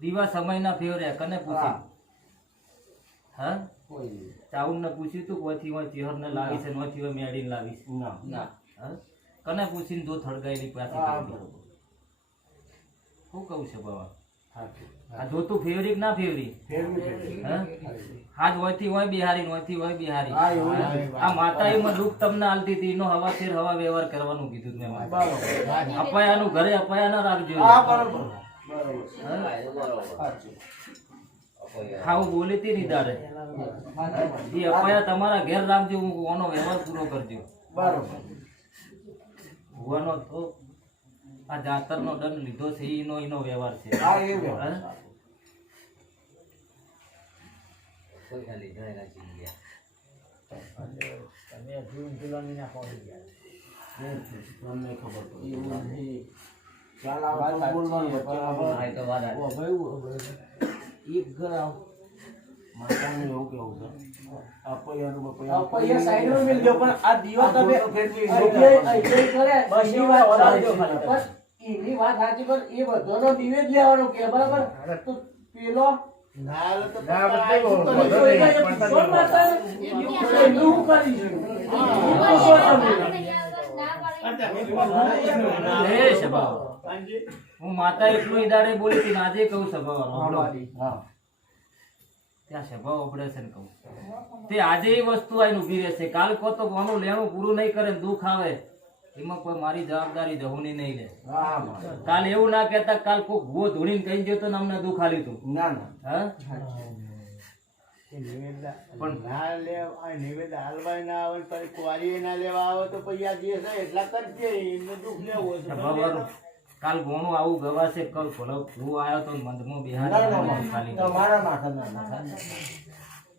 દીવા સમયના ફેવર્યા કને પૂછ્યું હા ચાઉન ને પૂછ્યું તું કોઈથી હોય ચેહર ને લાવી છે નોથી હોય મેડીને લાવી છે ના હા? કને પૂછીને જો થડગાયેલી પાછી હા, કરી. શું કહું છે બાબા આ જોતું ફેવરી કે ના ફેવરી ફેરવી. હા હાજ હોયથી હોય બિહારી નોથી હોય બિહારી હા એવું આ માતાઈમાં દુઃખ તમને આલતી હતી એનો હવા શેર હવા વ્યવહાર કરવાનું કીધું મેં બરોબર. અપાયાનું ઘરે અપાયા ના રાખજો હા બરોબર બરોબર. સાચું. ખાવું બોલી હતી ની તારે એ અપાયા તમારા ઘેર રાખજો હું ઓનો વ્યવહાર પૂરો કરજો બરોબર. ભુવાનો તો આ જાતરનો દંડ લીધો છે એનો વ્યવહાર છે હા એ વ્યવહાર. હા? તમે હજુ ઊંધુલાની ના પહોંચી ગયા. તમને ખબર પડી. એવું નહીં. ચાલ આ વાત બોલવાનું પણ હવે ઓ ભાઈ એક ઘર આવ માતાનું એવું કેવું છે અપૈયાનું પૈયા સાઈડમાં મેલ દો, પણ આ દીવા તમે આ ફેરવી અહીંથી કરે. બસ એની એવા વાત વડાવજો સાચી. ખાલી. પણ એની વાત સાચી, પણ એ બધાનો નિવેદ લેવાનો કે બરાબર તો પેલો કોણ માતા? એનું શું કરીશું? એ સ્વભાવ. હું માતા એટલું ઈદારે બોલી હતી ને આજે કહું સ્વભાવ હા ત્યાં સ્વભાવ ઓપરેશન કહું તે આજે એ વસ્તુ આઈને ઊભી રહેશે કાલ કો તો કોનું લેણું પૂરું નહીં કરે ને દુઃખ આવે એમાં કોઈ મારી જવાબદારી જહુની નહીં લે. હા હા. કાલ એવું ના કહેતા કાલ કોઈ ભૂવો ધોળીને કહી ગયો તો ને અમને દુઃખ આલ્યું તું ના ના હા પણ ના લે આ નિવેદ હાલવાય ના આવે પછી કુંવારી ના લેવા આવે તો પૈસા જે છે એટલા કરજે એમને દુઃખ લેવું હોય તો સ્વભાવ કાલ ગોણું આવું ગવાશે કલ ભલો ભૂવો આવ્યો તો ને મંદમાં ના બિહારી ખાલી તમારા નાખે ના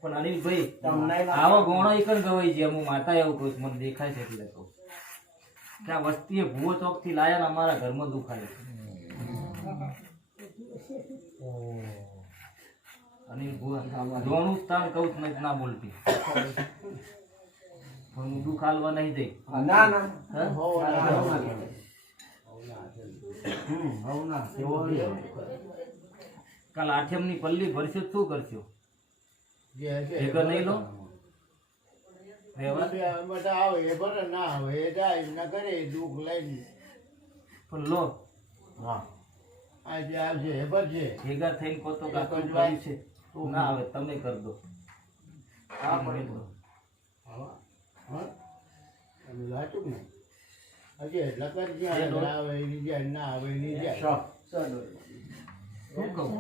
પણ અનિલભાઈ તમને આવો ગોણો ઈ કણ ગવાઈ છે હું માતા એવું કહું છું, મને દેખાય છે એટલે કહું કે આ વસ્તીએ ભૂવો ચોક થી લાયા ને અમારા ઘરમાં દુખાય અનિલ ભૂવા ગોણું સ્થાન કહું છું નહીં ના બોલતી પણ હું દુઃખ હાલવા નહીં જઈ ના ના હા? હવ ના એવો નહીં. કાલ આઠમ ની પલ્લી ભરશો તો શું કરશો જે છે ભેગા નહીં લો વ્યવહાર બધા આવે એ ભરે ના આવે એ જાય ના કરે દુઃખ લઈને પણ લો હા આ જે આવશે એ ભરશે ભેગા થઈને કહો તો કાકો કર્યું છે ના આવે તમે કરી દો હા બરોબર. હા તમે સાચું ને હજી એટલા કરજે ના આવે એની જાય ના આવે એની જાય શું કહું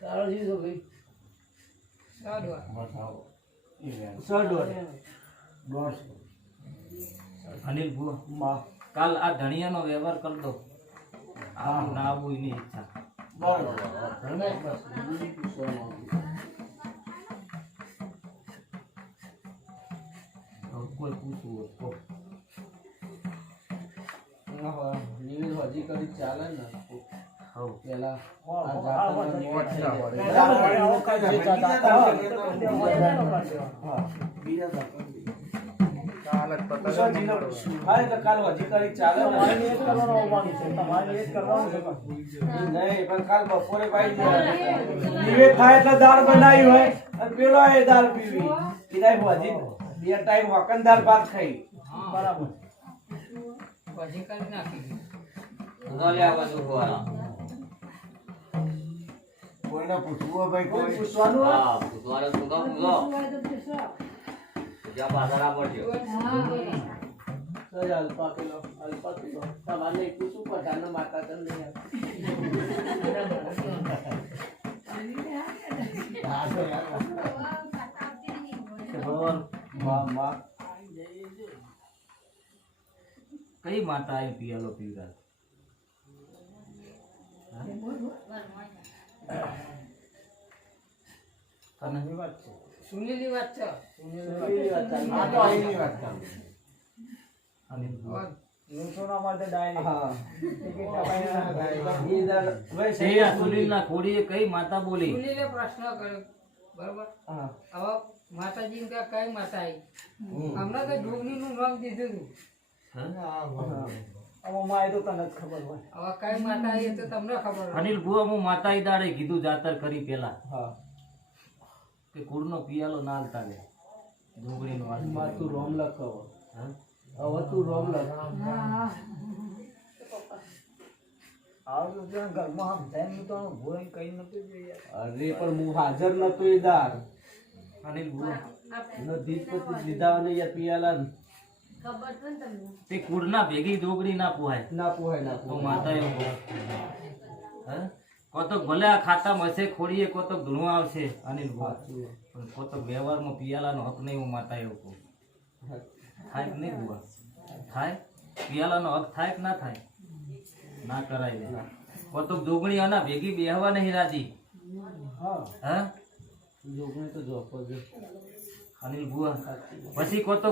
તારો જી તો ભાઈ બતાવો. એ રહ્યા. સડોળ. દોઢસો. અનિલ ભુવા માં. કાલ આ ધણિયાનો વ્યવહાર કરી દો આવું ના આવું એની ઈચ્છા બરોબર. રમેશ બસ. બીજું પૂછવાનું હતું. હવે કોઈ પૂછવું હોય તો નિવેદ હજી કરી ચાલે ને હવ પેલા આ જાતરનો નિવેદ થઈ જાય. હા. બીજા દાખલા. હા, એટલે કાલ હજી કરી ચાલે ને. તમારે નિવેદ કરવાનું આવવાનું છે. તમારે નિવેદ કરવાનું છે પણ. નહીં, પણ કાલ બપોરે પાઈ દેવાનું. નિવેદ થાય એટલે દાળ બનાવી હોય અને પેલો એ દાળ પીવી કીધા હજી બે ટાઈમ વકન દાળ ભાત ખાઈ. બરાબર. પછી કરી નાખી કોઈને પૂછવું હોય ભાઈ કોઈ કોઈ પૂછવાનું હોય? તો જ અલ્પા કિલો. તમારે નહીં પૂછવું પધારનો માતા તો નહીં આવે. ભગવાન માં માં કઈ માતા એ પિયાલો પીવડા તને એવી વાત છે. સુનીલી વાત છે આ તો અહીંની વાત ચાલુ. અનિલ બુઆ. લૂંટોના માટે ડાયરેક્ટ હા ટિકિટ કપાઈને ઈ દર ભાઈ તે આ સુનિલના ખોડીએ કઈ માતા બોલી? સુનીલે પ્રશ્ન કર્યો બરોબર હા હવે માતાજી ને કઈ માતા આવી હમણાં તો જોગણી નું નામ દીધું હતું આમાં એ તો તને જ ખબર હોય હવે કઈ માતા આવી એ તો તમને ખબર હોય અનિલ બુઆ હું માતા ઈ દાડે કીધું જાતર કરી પેલા હા કે કુળનો પિયાલો ના હાલતા લે જોગણીનો હાલ. માં તું રોમ લખ હવે. હા? હવે તું રોમ લખ આવું તો ત્યાં ઘરમાં સમજાય તો ભૂલ કઈ નતું જોઈએ અરે પણ હું હાજર નતો એ દાર અનિલ બુઆ નદી પતિ લીધા અને યાર પિયાલા તે કુળના ભેગી જોગણી ના પોહાય ના પોહાય ના તો પોહાય માતા એવું બોલે. હા? કોતક ભલે આ ખાતામાં હશે ખોડીએ કોતક ધૂણવા આવશે અનિલ બુઆ પણ કોતક વ્યવહારમાં પિયાલાનો હક નહીં હું માતા એવું કહું. થાય કે નહીં બુઆ? થાય? પિયાલાનો હક થાય કે ના થાય? ના કરાય લે. કોતક જોગણી આના ભેગી બેહવા નહીં રાજી. હા હા? જોગણી તો જોપ જ અનિલ બુઆ પછી કોતક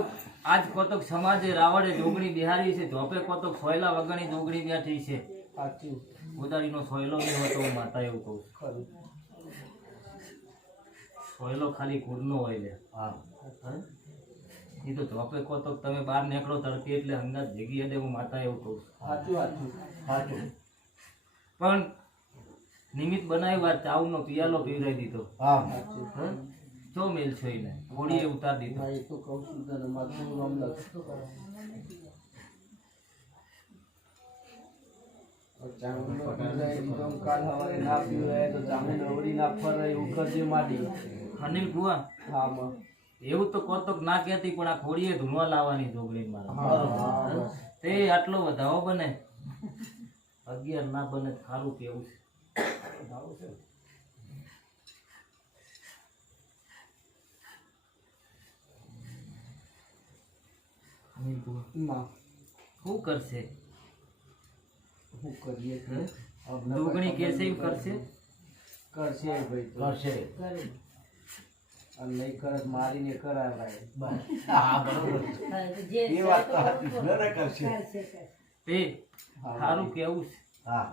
આજ કોતક સમાજે રાવળે જોગણી બિહારી છે ધોપે કોતક સોયલા વગણી જોગણી બેઠી છે સાચું ગોદાડીનો સોયલો નહીં હોતો હું માતા એવું કહું છું. ખરું સોયલો ખાલી કુળનો હોય લે. હા? એ તો ધોપે કોતક તમે બહાર નીકળો તડકે એટલે અંદાજ ભેગી એટલે હું માતા એવું કહું છું. સાચું સાચું સાચું. પણ નિમિત્ત બનાવી વાત ચાવનો પિયાલો પીવડાવી દીધો. સાચું હા? ચો મેલ છો એને ઘોડીએ ઉતાર દીધો. હા, એ તો કહું છું તને માં તું રોમ લખ ચામડી કાલ હવારે ના પીવાય તો ચામડી નવરી ના ફરે એવું કરજે માડી અનિલ બુઆ હા માં એવું તો કોતક ના કહેતી પણ આ ખોડીએ ધૂણવા લાવવાની જોગણી મારા. તે આટલો વધાવો બને 11 ના બને તો સારું કેવું છે. અનિલ બુઆ માં શું કરશે? શું કરીએ હે? જોગણી કેસે એવું કરશે? કરશે ભાઈ તો કરશે અને નહીં કરત મારીને કરાવાય હા બરોબર એ વાત તો સાચી છે ને કરશે તે સારું કેવું છે. હા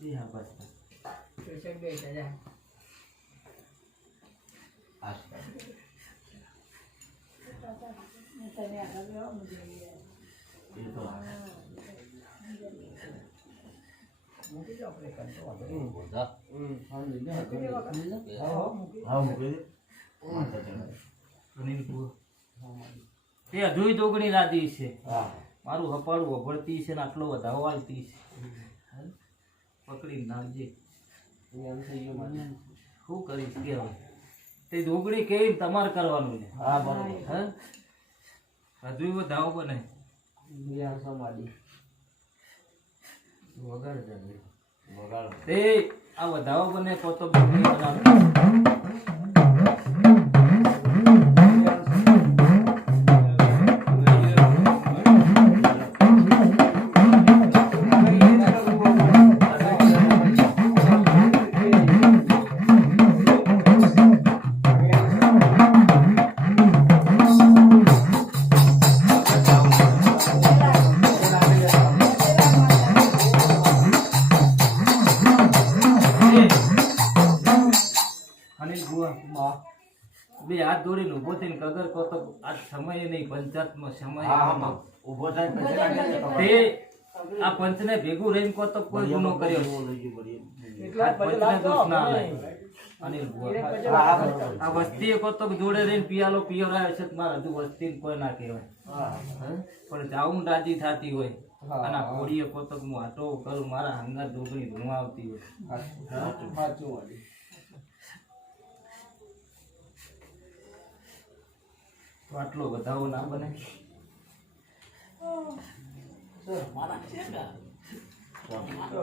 એ હા બસ સ્પેશિયલ બે હજાર હા એ તો બધા હા મૂકી દે માતા ચડાવે. અનિલ બુઆ તે હજુય જોગણી રાજી છે હા મારું હપાડું વભળતી છે ને આટલો વધાવો હાલતી છે. હે? પકડી નાખજે. એમ થઈ ગયું મને શું કરીશ કે હવે તે જોગણી કેવી તમારે કરવાનું છે. હા બરોબર હે? હજુય વધાવો બને યાર સમાડી વગાડ જાજે. વગાડો તે આ વધાવો બને તો જોગણી બનાવતા અનિલ બુઆ બે હાથ જોડીને ઉભો થઈને કદર કહો આ સમય નહીં પંચાયતમાં સમય હા હા ઊભો થાય પછી લાગે છે તે આ પંચને ભેગું રહીને કહો કોઈ ગુનો કર્યો છે. લઈ ગયું બળી. એટલા આ પંચને દોષ ના લાય. અનિલ બુઆ હા હા બરોબર આ વસ્તીએ કહો જોડે રહીને પિયાલો પિયરાયો છે તો મારે હજુ વસ્તીને કોઈ ના કહેવાય. હા હે? પણ જાઉં રાજી થતી હોય હા, અને આ હા. ઘોડીએ કોતક હું આટો કરું મારા હંગાત ડોગરી ધૂણવા આવતી હોય. સાચું વાળી તો આટલો વધાવો ના બને.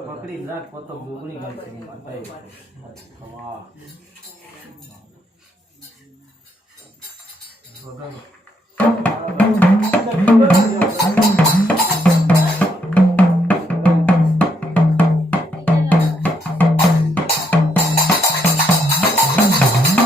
પકડી રાખ કોતક ડોગરી મળશે માતા એવું. વાહ વગાડો. હા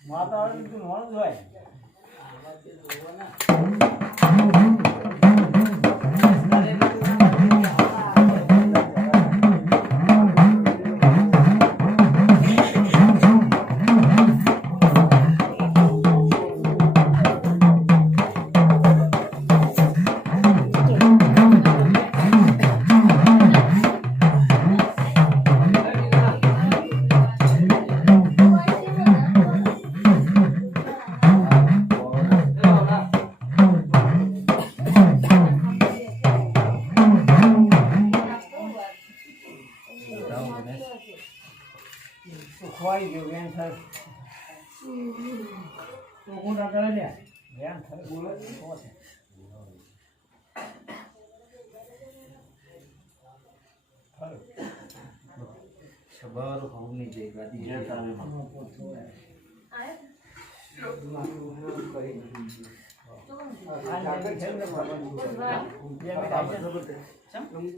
માતા આવે તો નોણ જ હોય ખોવાઈ ગયો વેન થાય તો કોણ કરે ને વેન થાય બોલે તો છે ખબર હોની જે ગાદી જે તારે આ